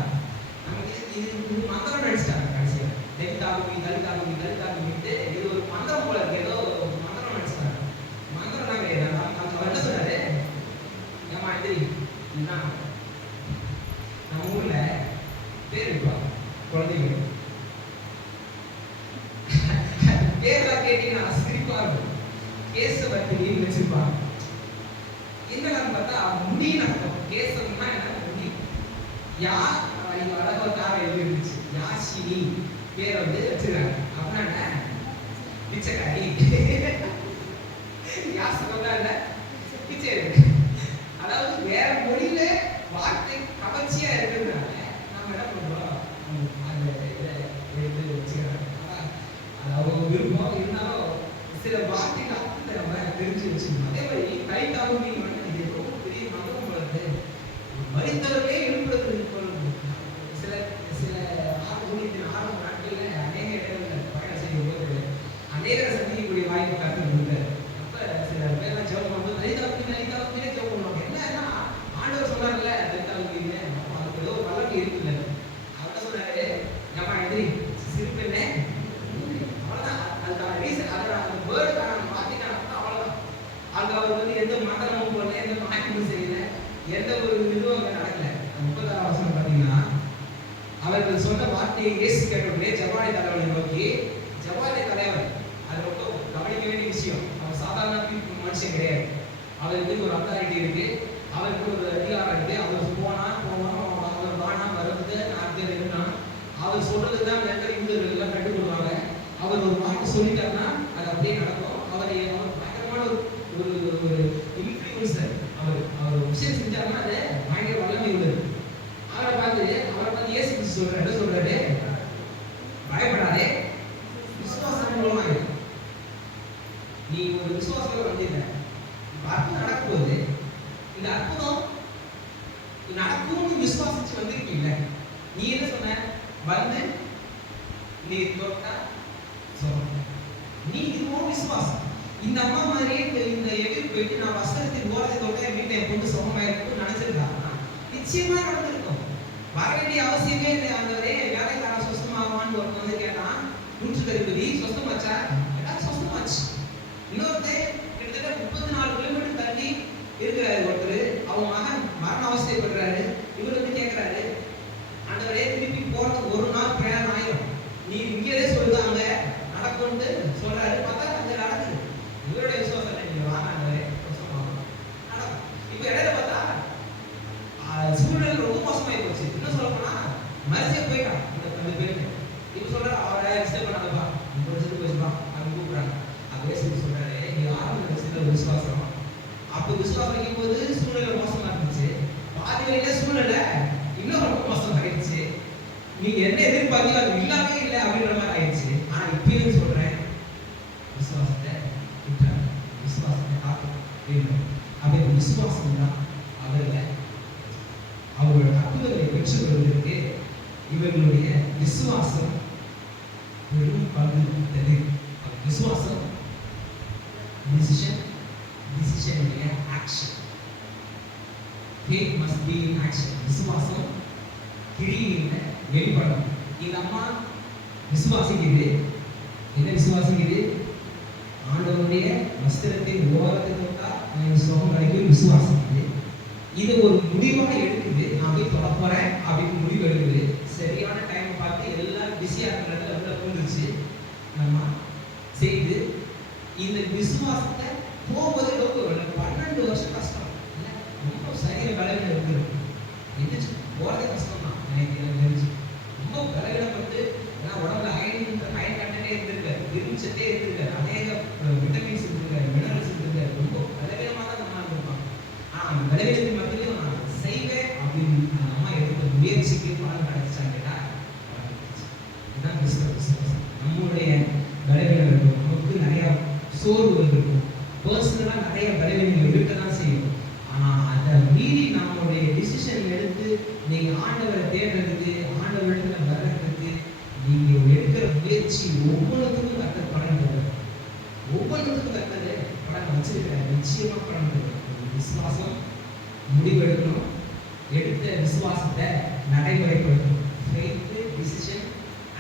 நமக்கு இது மந்திரம் நடிச்சிட்டாங்க. கடைசியில் தலிதாமிட்டு இது ஒரு மந்திரம் போல இருக்கு, ஏதோ மந்திரம் நடிச்சிட்டாங்க. மந்திரம் கிடையாது. அவர் என்ன சொன்னாரு, ஏமா தெரியும் நம்ம ஊர்ல பேர் வைப்பாங்க, குழந்தைகள் பேரெல்லாம் கேட்டீங்கன்னா சிரிப்பா இருக்கும். கேசவர்த்தினின்னு வச்சிருப்பாங்க. என்னன்னு பார்த்தா முடின்னு அர்த்தம். கேசவம்னா என்ன? முடி. யார் அழகா காரை எழுதிருந்துச்சு. யாஷினி பேரை வந்து வச்சிருக்காங்க. அப்படின்னா என்ன? பிச்சைக்காரி. யாசகம்னா என்ன? பிச்சை எடுக்கு. அதாவது வேற மொழியில வார்த்தை கவர்ச்சியா இருக்கிறதுனால நம்ம என்ன பண்றோம்? அந்த எழுதி வச்சுக்கிறாங்க. அது அவங்க விருப்பம். இருந்தாலும் சில வார்த்தைகள் அர்த்தத்தை நம்ம தெரிஞ்சு வச்சுக்கணும். அதே மாதிரி கைத்தாவும் நீங்க இது ரொம்ப பெரிய மதம் போலது. மனிதர்களே எழுப்புறது சில சில ஊழியத்தின் ஆரம்ப நாட்களில் அநேக இடங்களில் பயணம் செய்யும் போது அநேகரை சந்திக்கக்கூடிய வாய்ப்பு கற்று கொடுத்தாரு. அப்ப சில பேர்லாம் ஜெபம் பண்ணும்போது லலிதாவுக்கு ஜெபம் பண்ணுவாங்க. என்னன்னா ஆண்டவர் சொன்னார்ல லலிதாவுக்கு அதுக்கு ஏதோ ஒரு வல்லமை இருக்குல்ல. அவர் சொல்றாரு, நம்ம எதிரி சிறுபெண்ணே அவ்வளவுதான். அதுக்கான ரீசன் அதோட அந்த வேர்டுக்கான வார்த்தைக்கான அவ்வளவுதான். அங்க அவர் வந்து எந்த மாற்றமும் போடல, எந்த மாற்றமும் செய்யல, எந்த ஒரு இதுவும் அங்க நடக்கல. 36 வசனம் பார்த்தீங்கன்னா அவர்கள் சொன்ன வார்த்தையை இயேசு கேட்டவுடனே ஜபாலி தலைவனை நோக்கி, ஜபாலி தலைவர் அது ரொம்ப கவனிக்க வேண்டிய விஷயம். அவர் சாதாரண மனுஷன் கிடையாது. அவருக்கு ஒரு அத்தாரிட்டி இருக்கு, அவருக்கு ஒரு அதிகாரம் இருக்கு. அவர் போனா அவர் வானா வருவது நாட்கள் இருந்தா அவர் சொல்றதுதான் யூதர்கள் எல்லாம் கண்டுபிடிவாங்க. அவர் ஒரு வார்த்தை சொல்லிட்டாருன்னா அது அப்படியே நடக்கும். அவர் பயங்கரமான ஒரு ஒரு இன்ஃப்ளூயன்சர். அவர் விஷயம் செஞ்சாருன்னா அது பயங்கர வல்லமை உள்ளது. அவரை பார்த்து இயேசு கிறிஸ்து சொல்றாரு, என்ன சொல்றாரு? பயப்படாதே, விசுவாசம் மூலமாக நீ ஒரு விசுவாசத்தோட வந்திருக்க. அற்புதம் நடக்கும்போது இந்த அற்புதம் நடக்கும்னு விசுவாசிச்சு வந்திருக்கீங்க. நீ என்ன சொன்ன? வந்து நீ தொட்டா சொல்ற. நீ இதுவும் விசுவாசம். இந்த அம்மா மாதிரியே இந்த எதிர் போயிட்டு நான் வஸ்திரத்தின் ஓரத்தை தொட்ட வீட்டை என் பொண்ணு சுகமாயிருக்கும் நினைச்சிருக்காங்கன்னா நிச்சயமா நடந்திருக்கும். வர வேண்டிய அவசியமே இல்லை. ஆண்டவரே வேலைக்காரன் சொஸ்தமாகுமான்னு ஒருத்தர் வந்து கேட்டான். 130 சொஸ்தமாச்சா? எல்லாரும் சொஸ்தமாச்சு. இன்னொருத்தர் கிட்டத்தட்ட 34 கிலோமீட்டர் தள்ளி இருக்கிறாரு ஒருத்தர். அவங்க மகன் மரண அவஸ்தைப்படுறாரு. இவர் வந்து கேட்கிறாரு, ஆண்டவரே திருப்பி போறதுக்கு ஒரு நாள் பிரயாணம் ஆயிரும், நீ இங்கேயே சொல்லுதாங்க நடக்கும்னு சொல்றாரு. பார்த்தா அங்க நடக்குது. இவரோட விசுவாசம் நீங்க வாங்க நடக்கும். இப்ப இடையில பார்த்தா சூழ்நிலை ரொம்ப மோசமாயி போச்சு. என்ன சொல்ல போனா மரிசியா போயிட்டான் அந்த பேருக்கு. இப்ப சொல்றாரு, அவரை டிஸ்டர்ப் பண்ணாதப்பா, முடிச்சுட்டு போச்சுப்பா அப்படின்னு கூப்பிடுறாங்க. அப்பவே சொல்றாரு, நீ ஆரம்ப விசுவாசம். அப்ப விசுவாசம் வைக்கும் போது சூழ்நிலை மோசமா இருந்துச்சு. பாதி வரையில சூழ்நிலை இன்னும் ரொம்ப மோசம் ஆயிடுச்சு. நீங்க என்ன எதிர்பார்த்தீங்க அது இல்லாமே இல்லை அப்படின்ற மாதிரி ஆயிடுச்சு. ஆனா இப்பயும் சொல்றேன், விசுவாசத்தை விட்டுறாங்க, விசுவாசத்தை காக்கும். அப்ப இந்த விசுவாசம் தான் அவர்களோட அற்புதங்களை பெற்று வருவதற்கு இவர்களுடைய விசுவாசம் பெரும் பங்கு தருகிறது. விசுவாசம் decision action. Faith must be in action. விசுவாசம் கிரியில வெளிப்படும். இந்த அம்மா விசுவாசிக்குது. என்ன விசுவாசிக்குது? ஆண்டவருடைய வஸ்திரத்தின் ஓரத்தை தொட்டா எனக்கு சுகம் கிடைக்கும் விசுவாசிக்குது. இது ஒரு முடிவாக எடுக்குது. நான் போய் தொட போறேன் அப்படின்னு முடிவு எடுக்குது. சரியான டைம் பார்த்து எல்லாம் பிஸியா இருக்கிற உள்ள புரிஞ்சிச்சு. நம்ம செய்து இந்த விசுவாசத்தை போகும்போது 12 வருஷம் கஷ்டம் இல்லை, ரொம்ப சரீர பலவீனம் இருக்குது. எந்திரிச்சு போறதே கஷ்டம் தான். எனக்கு தெரிஞ்சு ரொம்ப பலவீனப்பட்டு ஏன்னா உடம்புல அயன் கண்டனே இருந்திருக்காரு, இருந்துச்சத்தே இருந்திருக்காரு, அநேக விட்டமின்ஸ் இருந்திருக்காரு, மினரல்ஸ் இருந்திருக்காரு. ரொம்ப பலவீனமாக தான் நம்ம இருந்திருப்பாங்க. ஆனால் அந்த பலவீனத்தின் மத்தியிலையும் நான் செய்வேன் அப்படின்னு அந்த அம்மா எடுத்த முயற்சிக்கு பலன் கிடைச்சான்னு கேட்டா இதுதான் விசுவாசம். நம்மளுடைய பலவீனம் இருக்கும், நமக்கு நிறைய சோர்வுகள் இருக்கும், பர்சனலா நிறைய பலவீனங்கள் இருக்க தான் செய்யும். ஆனா அதை மீறி நம்மளுடைய டிசிஷன் எடுத்து நீங்க ஆண்டவரை தேடுறதுக்கு, ஆண்டவரிடத்துல வர்றதுக்கு நீங்க எடுக்கிற முயற்சி ஒவ்வொன்றுக்கும் கர்த்தர் பலன் தருவார். ஒவ்வொன்றுக்கும் கர்த்தர் பலன் வச்சிருக்கிறார், நிச்சயமா பலன் தருவார். விசுவாசம் முடிவெடுக்கணும், எடுத்த விசுவாசத்தை நடைமுறைப்படுத்தணும். ஃபெய்த், டிசிஷன்,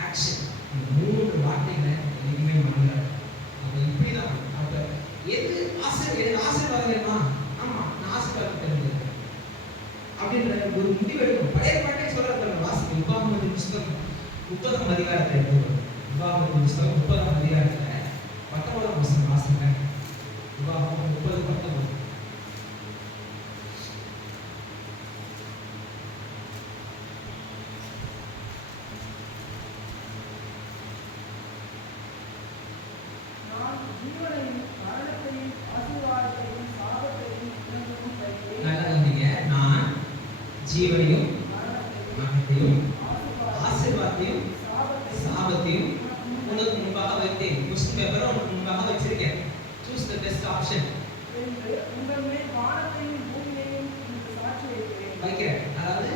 ஆக்ஷன், இந்த 3 வார்த்தைகளை எதுவுமே மறந்துடாது. அப்போ இப்படிதான். அப்ப எது ஆசீர்வாதம் வேணுமா? ஆமா, நான் ஆசீர்வாதம் தெரிஞ்சுக்கிறேன் அப்படின்ற ஒரு முடிவெடுக்கணும். பழைய பாட்டை சொல்றாரு வாசிக்க. உபாகமத்தின் புத்தகம் 30ஆம் அதிகாரத்தை எடுத்துக்கணும். உபாகமத்தின் புஸ்தகம் 30ஆம் அதிகாரத்துல 19ஆம் வசனம் வாசிங்க. உபாகமம் 30:19. நான் ஜீவனையும் மரணத்தையும் ஆசீர்வாதத்தையும் சாபத்தையும் உணர்வும் வைத்தேன். நல்லா கவனிங்க. நான் ஜீவனையும் மரணத்தையும் மரணத்தையும் ஆசீர்வாதத்தையும் ஆசீர்வாதத்தையும் சாபத்தையும் சாபத்தையும் உனக்கு முன்பாக வைத்தேன். கொஸ்டின் பேப்பரை உனக்கு முன்பாக வச்சிருக்கேன். Choose the best option. என்று உங்கள் மேல் வானத்தையும் பூமியையும் எனக்கு சாட்சி வைக்கிறேன். வைக்கிறேன். அதாவது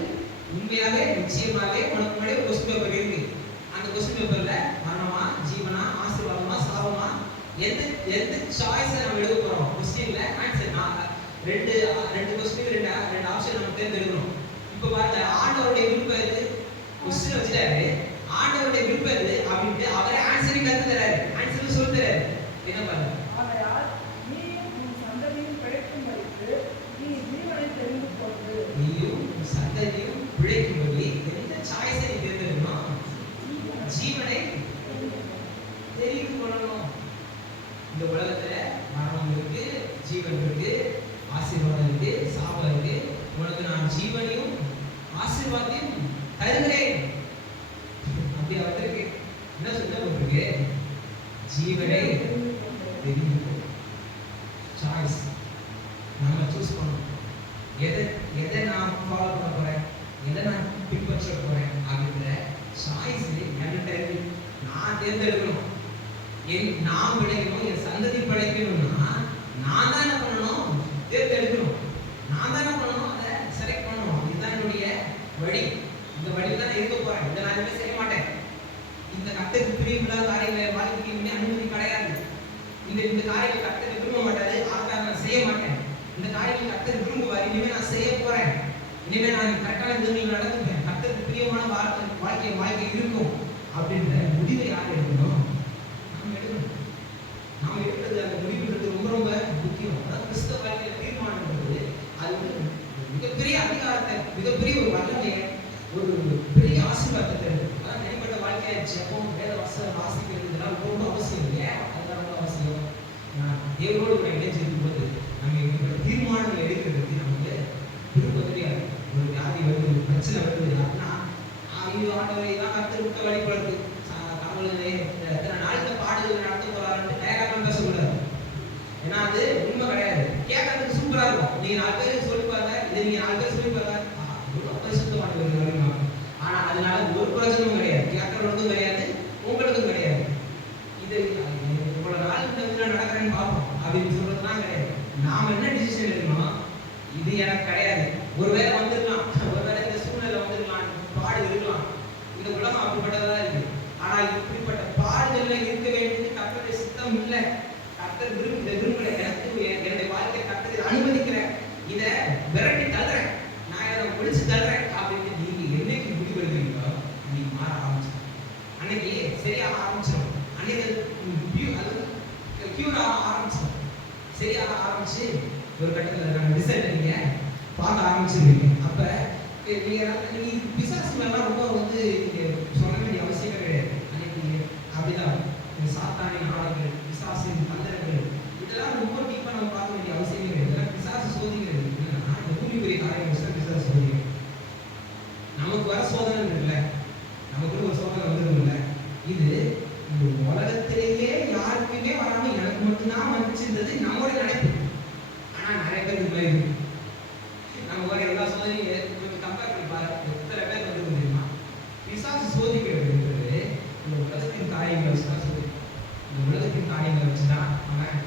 உண்மையாவே நிச்சயமாவே உனக்கு முன்னாடி ஒரு கொஸ்டின் பேப்பர் இருக்கு. அந்த கொஸ்டின் பேப்பர்ல மரணமா ஜீவனா ஆசீர்வாதமா சாபமா எந்த எந்த சாய்ஸை நம்ம எடுக்க போறோம். கொஸ்டின்ல ஆன்சர் நான் ரெண்டு கொஸ்டின் ரெண்டு ஆப்ஷன் நம்ம தேர்ந்தெடுக்கணும். இப்போ பாருங்க, ஆண்டவருடைய விருப்பம் எது? கொஸ்டின் வச்சுட்டாரு. ஆண்டவருடைய விருப்பம் எது அப்படின்ட்டு அவரே ஆன்சரிங் கத்து தராரு. ஆன்சர் சொல்லி தராரு. என்ன பாருங்க, ஆகையால் நீயும் உன் சந்ததியும் பிழைக்கும்படிக்கு நீ ஜீவனை தெரிந்து கொண்டு நீயும் உன் சந்ததியும் பிழைக்கும்படி எந்த சாய்ஸை நீ தேர்ந்தெடுக்கணும்? ஜீவனை தெரிந்து கொள்ளணும். இந்த உலகத்துல மரணம் இருக்கு, ஜீவன் இருக்கு, ஆசீர்வாதம் இருக்கு, சாபம் இருக்கு. உனக்கு நான் ஜீவனையும் ஆசீர்வாதத்தையும் தருகிறேன். அப்படியா வந்திருக்கு? என்ன சொல்ல போட்டிருக்கு? ஜீவனை தெரிந்து கொள். சாய்ஸ் நம்ம சூஸ் பண்ணணும். எதை நான் ஃபாலோ பண்ண போறேன், எதை நான் பின்பற்ற போறேன் அப்படிங்கிற சாய்ஸ் என்கிட்ட இருக்கு. நான் தேர்ந்தெடுக்கணும். நான் பிழைக்கணும், என் சந்ததி பிழைக்கணும்னா நான் தான் என்ன பண்ணணும்? தேர்ந்தெடுக்கணும். நான் தான் என்ன பண்ணணும்? அதை செலக்ட் பண்ணணும். இதுதான் என்னுடைய வழி. இந்த வழியில் தான் இருக்க போறேன். இதை நான் எதுவுமே செய்ய மாட்டேன். இந்த கர்த்தருக்கு பிரியமில்லாத காரியங்களை வாழ்க்கைக்கு இனிமே அனுமதி கிடையாது. இந்த காரியத்தை கர்த்தர் விரும்ப மாட்டாரு, அதுக்காக நான் செய்ய மாட்டேன். இந்த காரியத்தை கர்த்தர் விரும்புவார், இனிமே நான் செய்ய போறேன். இனிமே நான் கரெக்டான விதங்களில் நடந்துப்பேன். கர்த்தருக்கு பிரியமான வாழ்க்கை இருக்கும் அப்படின்ற முடிவை யார் எடுக்கணும்? நாம் எடுக்கணும். நாம் எடுக்கிறது அந்த முடிவுன்றது ரொம்ப ரொம்ப முக்கியம். அதாவது கிறிஸ்தவ வாழ்க்கையில தீர்மானம்ன்றது அது வந்து மிகப்பெரிய அதிகாரத்தை, மிகப்பெரிய ஒரு வல்லமையை, ஒரு பெரிய ஆசீர்வாதத்தை. அதான் தனிப்பட்ட வாழ்க்கையை ஜெபம், வேத வாசிக்கிறது இதெல்லாம் ரொம்ப அவசியம். இல்லையா? அதெல்லாம் ரொம்ப அவசியம். தேவனோடு கூட இணைஞ்சிருக்கும் போது நம்ம இப்படி தீர்மானம் எடுக்கிறது நமக்கு விரும்ப தெரியாது. ஒரு வியாதி வருது, ஒரு பிரச்சனை வருது அப்படின்னா ஐயோ ஆண்டவரை தான் கர்த்தர் விட்ட வழிபடுது. கடவுளே எத்தனை நாளுக்கு பாடுகள் நடத்த போறாருன்னு தயாராக பேசக்கூடாது. ஏன்னா அது உண்மை கிடையாது. கேட்கறதுக்கு சூப்பரா இருக்கும். நீங்க 4 பேர் சொல்லிப்பாங்க, இதை நீங்க 4 பேர் சொல்லிப்பாங்க, பரிசுத்தமானவர்கள். ஆனா அதனால ஒரு பிரச்சனையும் கிடையாது. கேட்கறவங்களுக்கும் கிடையாது, உங்களுக்கும் கிடையாது. இது இவ்வளவு நாள் இந்த இதுல நடக்கிறேன்னு பார்ப்போம் அப்படின்னு சொல்றதுலாம் கிடையாது. நாம என்ன டிசிஷன் எடுக்கணும்? இது எனக்கு கிடையாது. ஒருவேளை வந்திருக்கலாம், ஒருவேளை இந்த சூழ்நிலை வந்திருக்கலாம், பாடு இருக்கலாம். இந்த உலகம் அப்படிப்பட்டதான் இருக்கு. ஆனா இப்படிப்பட்ட பாடுகள்ல இருக்க வேண்டியது கர்த்தருடைய சித்தம் இல்லை. கர்த்தர் விரும்புகிற எனக்கு என்னுடைய வாழ்க்கை கர்த்தர் அனுமதிக்கிறேன். இதை விரட்டி தள்ளுறேன், நான் இதை முடிச்சு தள்ளுறேன் அப்படின்னு நீங்க என்னைக்கு முடிவெடுக்கிறீங்களோ அன்னைக்கு மாற ஆரம்பிச்சிடும். அன்னைக்கு சரியாக ஆரம்பிச்சிடும். அன்னைக்கு அது கியூர் ஆக ஆரம்பிச்சிடும். சரியாக ஆரம்பிச்சு ஒரு கட்டத்தில் ரிசல்ட் நீங்க பார்க்க ஆரம்பிச்சிருவீங்க. அப்ப நீங்க பிசாசு மேலாம் ரொம்ப வந்து சொல்ல வேண்டிய அவசியமே கிடையாது. அன்னைக்கு அப்படிதான் சாத்தானின் ஆடைகள், பிசாசின் தந்திரங்கள் இதெல்லாம் ரொம்ப டீப்பா நம்ம பார்க்க வேண்டிய அவசியமே கிடையாது. இதெல்லாம் பிசாசு சோதிக்கிறது என்னன்னா, இந்த பூமிக்குரிய காரியம் பிசாசு சோதிக்கிறது. நமக்கு வர சோதனை இருக்குல்ல, நமக்கு ஒரு சோதனை வந்துடும் இல்லை. இது இந்த உலகத்திலேயே யாருக்குமே வராம எனக்கு மட்டும்தான் வந்துச்சுன்றது நம்மளோட நினைப்பு. ஆனா நிறைய பேர் இது மாதிரி இருக்கு. நம்ம வர எல்லா சோதனையும் கொஞ்சம் கம்பேர் பண்ணி பாருங்க, எத்தனை பேர் வந்து தெரியுமா? பிசாசு சோதிக்கிறதுன்றது இந்த உலகத்தின் காரியங்களை வச்சுதான் சோதிக்கும். இந்த உலகத்தின் காரியங்களை வச்சுதான் அவன்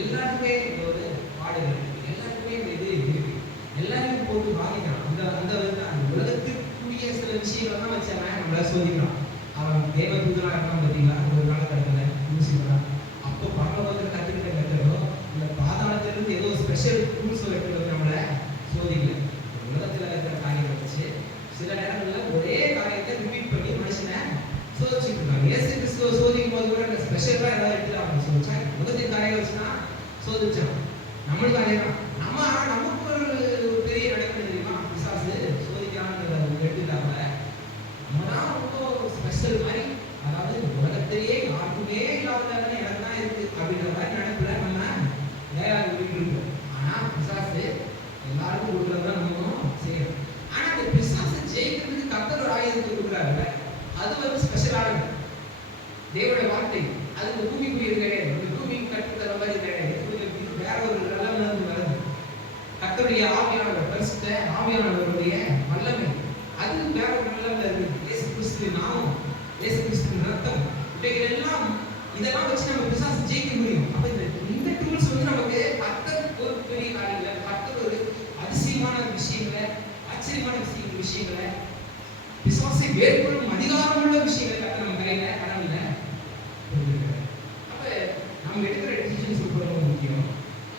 எல்லாருக்குமே இந்த ஒரு பாடுகள் இருக்கு, எல்லாருக்குமே இந்த இது இருக்கு, எல்லாருமே போட்டு வாங்கிக்கிறான். அந்த உலகத்திற்குரிய சில விஷயங்கள்லாம் வச்சு அவன் நம்மள சோதிக்கிறான். அவன் தேவ தூதனா இருக்கான் பார்த்தீங்களா? ஒரு காலகட்டத்துல யூசிக்கிறான். அப்போ பரலோகத்தில் கத்துக்கிட்ட கத்துறதோ இந்த பாதாளத்திலிருந்து ஏதோ ஸ்பெஷல் டூல்ஸ் எடுத்து நம்மளை சோதிக்கல. உலகத்துல இருக்கிற காரியத்தை வச்சு சில நேரங்கள்ல ஒரே காரியத்தை ரிப்பீட் பண்ணி மனுஷனை சோதிச்சுட்டு இருக்காங்க. இயேசு கிறிஸ்துவ சோதிக்கும் போது கூட ஸ்பெஷலா ஏதாவது எடுத்து அவங்க சோதிச்சாங்க. உலகத்தின் காரியம் வச்சுன்னா சோதிச்சான். நம்மளுக்கு அதே தான். நமக்கு ஒரு பெரிய நடக்கிறது தெரியுமா? பிசாசு சோதிக்கிறான்னு எடுத்துட்டாங்க. கர்த்தருடைய ஆவியானவர், பரிசுத்த ஆவியானவருடைய வல்லமை, அது வேற ஒரு லெவல்ல இருக்கு. இயேசு கிறிஸ்துவின் நாமம், இயேசு கிறிஸ்துவின் ரத்தம், இவைகள் எல்லாம் இதெல்லாம் வச்சு நம்ம பிசாசு ஜெயிக்க முடியும். அப்ப இந்த டூல்ஸ் வந்து நமக்கு கர்த்தர் ஒரு பெரிய காரியங்களை, கர்த்தர் ஒரு அதிசயமான விஷயங்களை, ஆச்சரியமான விஷயங்களை, பிசாசை வேறுபடும் அதிகாரமுள்ள விஷயங்களை கர்த்தர் நம்ம கையில கடவுள கொடுத்திருக்கிறார். அப்ப நம்ம எடுக்கிற டிசிஷன்ஸ் ரொம்ப முக்கியம்.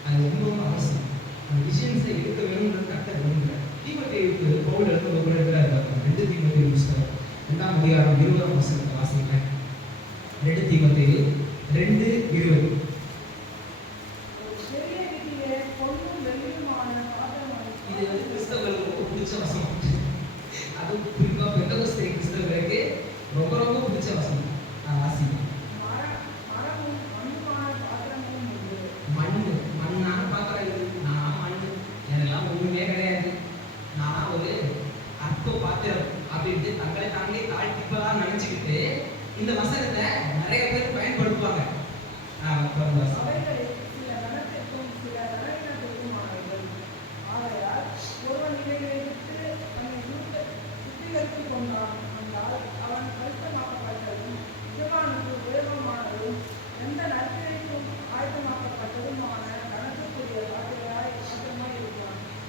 அது ரொம்ப அவசியம். அந்த டிசிஷன்ஸை எடுக்க வேணும்னு கர்த்தர் விரும்புகிறார். தீமோத்தேயுக்கு பவுல் எழுதும் ஒரு இடத்துல இருக்காங்க. 2 தீமோத்தேயு புத்தகம் 2ஆம் அதிகாரம் 20ஆம் வசனத்தை வாசிக்கிறேன். 2 தீமோத்தேயு 2:20. இது வந்து கிறிஸ்தவர்களுக்கு ரொம்ப பிடிச்ச வசனம். அது குறிப்பா பெந்தகோஸ்தே கிறிஸ்தவர்களுக்கு ரொம்ப ரொம்ப பிடிச்ச வசனம். வாசிக்கிறேன். மண்ணான பாத்திரம் இருக்கு. நான் மண்ணு, எனக்கெல்லாம் ஒண்ணுமே கிடையாது, நான் ஒரு அற்ப பாத்திரம் அப்படின்ட்டு தங்களை தாங்களே தாழ்த்திப்பதான் நினைச்சுக்கிட்டு இந்த வசனத்தை நிறைய பேர் பயன்படுத்துவாங்க.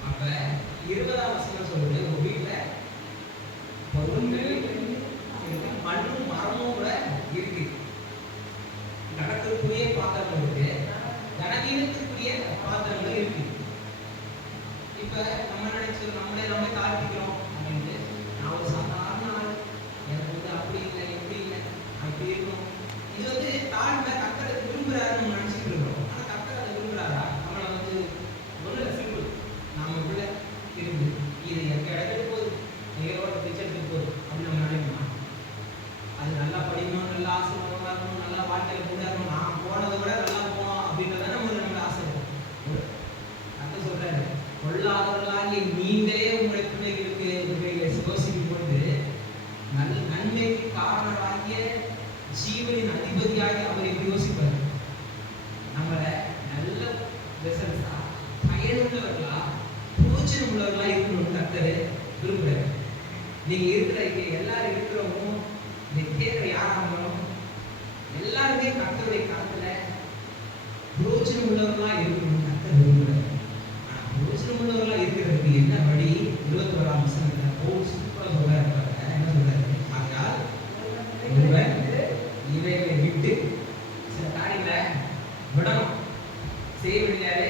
அப்ப 20ஆம் வசனம் சொல்லுது, உங்க வீட்டுல பொருள்கள் மண்ணும் மரமும் கூட இருக்கு. நடக்கக்கூடிய பாத்திரம் இருக்கு, கனவீனத்துக்குரிய பாத்திரங்கள் இருக்கு. இப்ப நம்ம நினைச்சு நம்மளே தாழ்த்திக்கிறோம் அப்படின்ட்டு, நான் ஒரு சாதாரண ஆள், எனக்கு வந்து அப்படி இல்லை எப்படி இல்லை அப்படி இருக்கணும். இது வந்து தாழ்மை கர்த்தரை விரும்புறாருன்னு நம்ம நினைச்சிட்டு இருக்கோம். ஆனா கர்த்தர் அதை விரும்புறாரா? நம்மளை வந்து ஒண்ணு சிம்பிள், நம்ம உள்ள இருந்து இது எங்க இடத்துக்கு போகுது, நேரோட பிச்சத்துக்கு போகுது அப்படின்னு நம்ம நினைக்கணும். அது நல்லா படிக்கணும், நல்லா ஆசீர்வாதமா இருக்கணும், நல்லா வாழ்க்கையில முன்னேறணும், நான் போனதை விட நல்லா போகணும் அப்படின்றத நம்ம ஆசை. அர்த்தம் சொல்றாரு, கொள்ளாதவர்களாகிய நீங்களே உங்களுடைய பிள்ளைகளுக்கு இவைகளை யோசிக்கும் பொழுது நன்மைக்கு காரணராகிய ஜீவனின் அதிபதியாகி அவர் எப்படி யோசிப்பார்? நம்மளை நல்ல வெசல்ஸா, பயனுள்ளவர்களா, பிரோஜனம் உள்ளவர்களா இருக்கணும்னு கர்த்தர் விரும்புகிறார். நீங்க இருக்கிற எல்லாரும் இருக்கிறவங்க, இந்த கேட்கிற யாராலும் எல்லாருமே கர்த்தருடைய காலத்துல பிரோஜனம் உள்ளவர்களா இருக்கணும்னு கர்த்தர் விரும்புகிறார். ஆனா பிரோஜனம் உள்ளவர்களா இருக்கிறதுக்கு என்ன வழி? 21ஆம் வசனத்துல பவுல் சூப்பரா சொல்றாரு. என்ன சொல்றாரு? ஆகையால் ஒருவன் இவைகளை விட்டு சில காரியங்களை விடணும், செய்ய வேண்டியாலே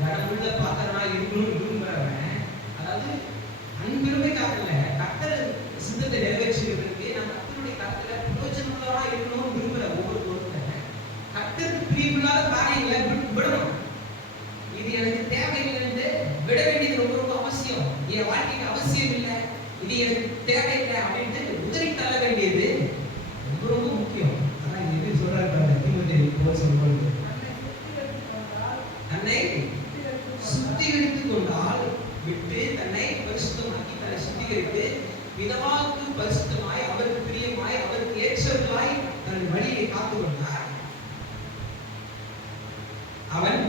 கடவுள பாத்திரமா இருக்கணும்னு விரும்புறவன், அதாவது அன்பெருமைக்காக இல்ல, கர்த்தர் சித்தத்தை நிறைவேற்றுவதற்கு நான் கர்த்தருடைய கருத்துல பிரயோஜனமுள்ளவனா இருக்கணும்னு விரும்புற ஒவ்வொருத்தரும் கர்த்தருக்கு பிரியமில்லாத காரியங்களை விடணும். இது எனக்கு தேவையில்லைன்னு விட வேண்டியது ரொம்ப ரொம்ப அவசியம். என் வாழ்க்கைக்கு அவசியம் இல்லை, இது எனக்கு தேவையில்லை அப்படின்ட்டு உதறி தள்ள வேண்டியது ரொம்ப ரொம்ப முக்கியம். ஆனா இது எப்படி சொல்றாரு தீமோத்தேயு போல் சொல்றது, தன்னை சுத்திகரித்துக் கொண்டால் விட்டு தன்னை பரிசுத்தமாக்கி தன்னை சுத்திகரித்து பிதாவுக்கு பரிசுத்தமாய் அவருக்கு பிரியமாய் அவருக்கு ஏற்றவர்களாய் தன் வழியை காத்துக் கொண்டார். அவன்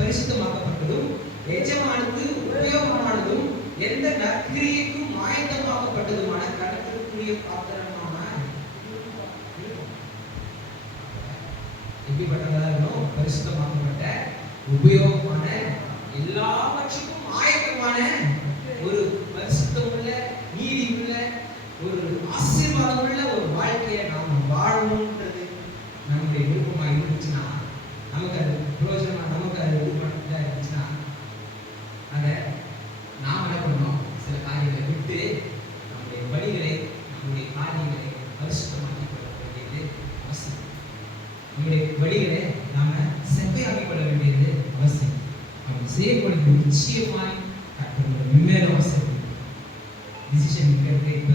பரிசுத்தமாக்கப்பட்டதும் எஜமானுக்கு உபயோகமானதும் எந்த நற்கிரியைக்கும் ஆயத்தமாக்கப்பட்டதுமான கணக்கிற்குரிய பாத்திரமான எப்படிப்பட்டதா இருக்கணும்? பரிசுத்தமாக்கப்பட்ட, உபயோகமான, எல்லாவற்றுக்கும் ஆயத்தமான ஒரு பரிசுத்தமுள்ள, நீதி உள்ள, ஒரு ஆசீர்வாதம் உள்ள ஒரு வாழ்க்கையை நாம் வாழணும்ன்றது நம்முடைய விருப்பமாக இருந்துச்சுன்னா, நமக்கு அது பிரயோஜனமா, நமக்கு அது விருப்பமாக இருந்துச்சுன்னா, அதை நாம் என்ன பண்ணணும்? சில காரியங்களை விட்டு நம்முடைய வழிகளை, நம்முடைய காரியங்களை பரிசுத்தமாக்கிக் கொள்ள வேண்டியது அவசியம். நம்முடைய வழிகளை நாம செவ்வையாக்கிக் கொள்ள வேண்டியது அவசியம். அப்படி செய்யப்படுவது நிச்சயமாய் கர்த்தர் முன்னேற அவசியம். டிசிஷன் எடுக்க இப்ப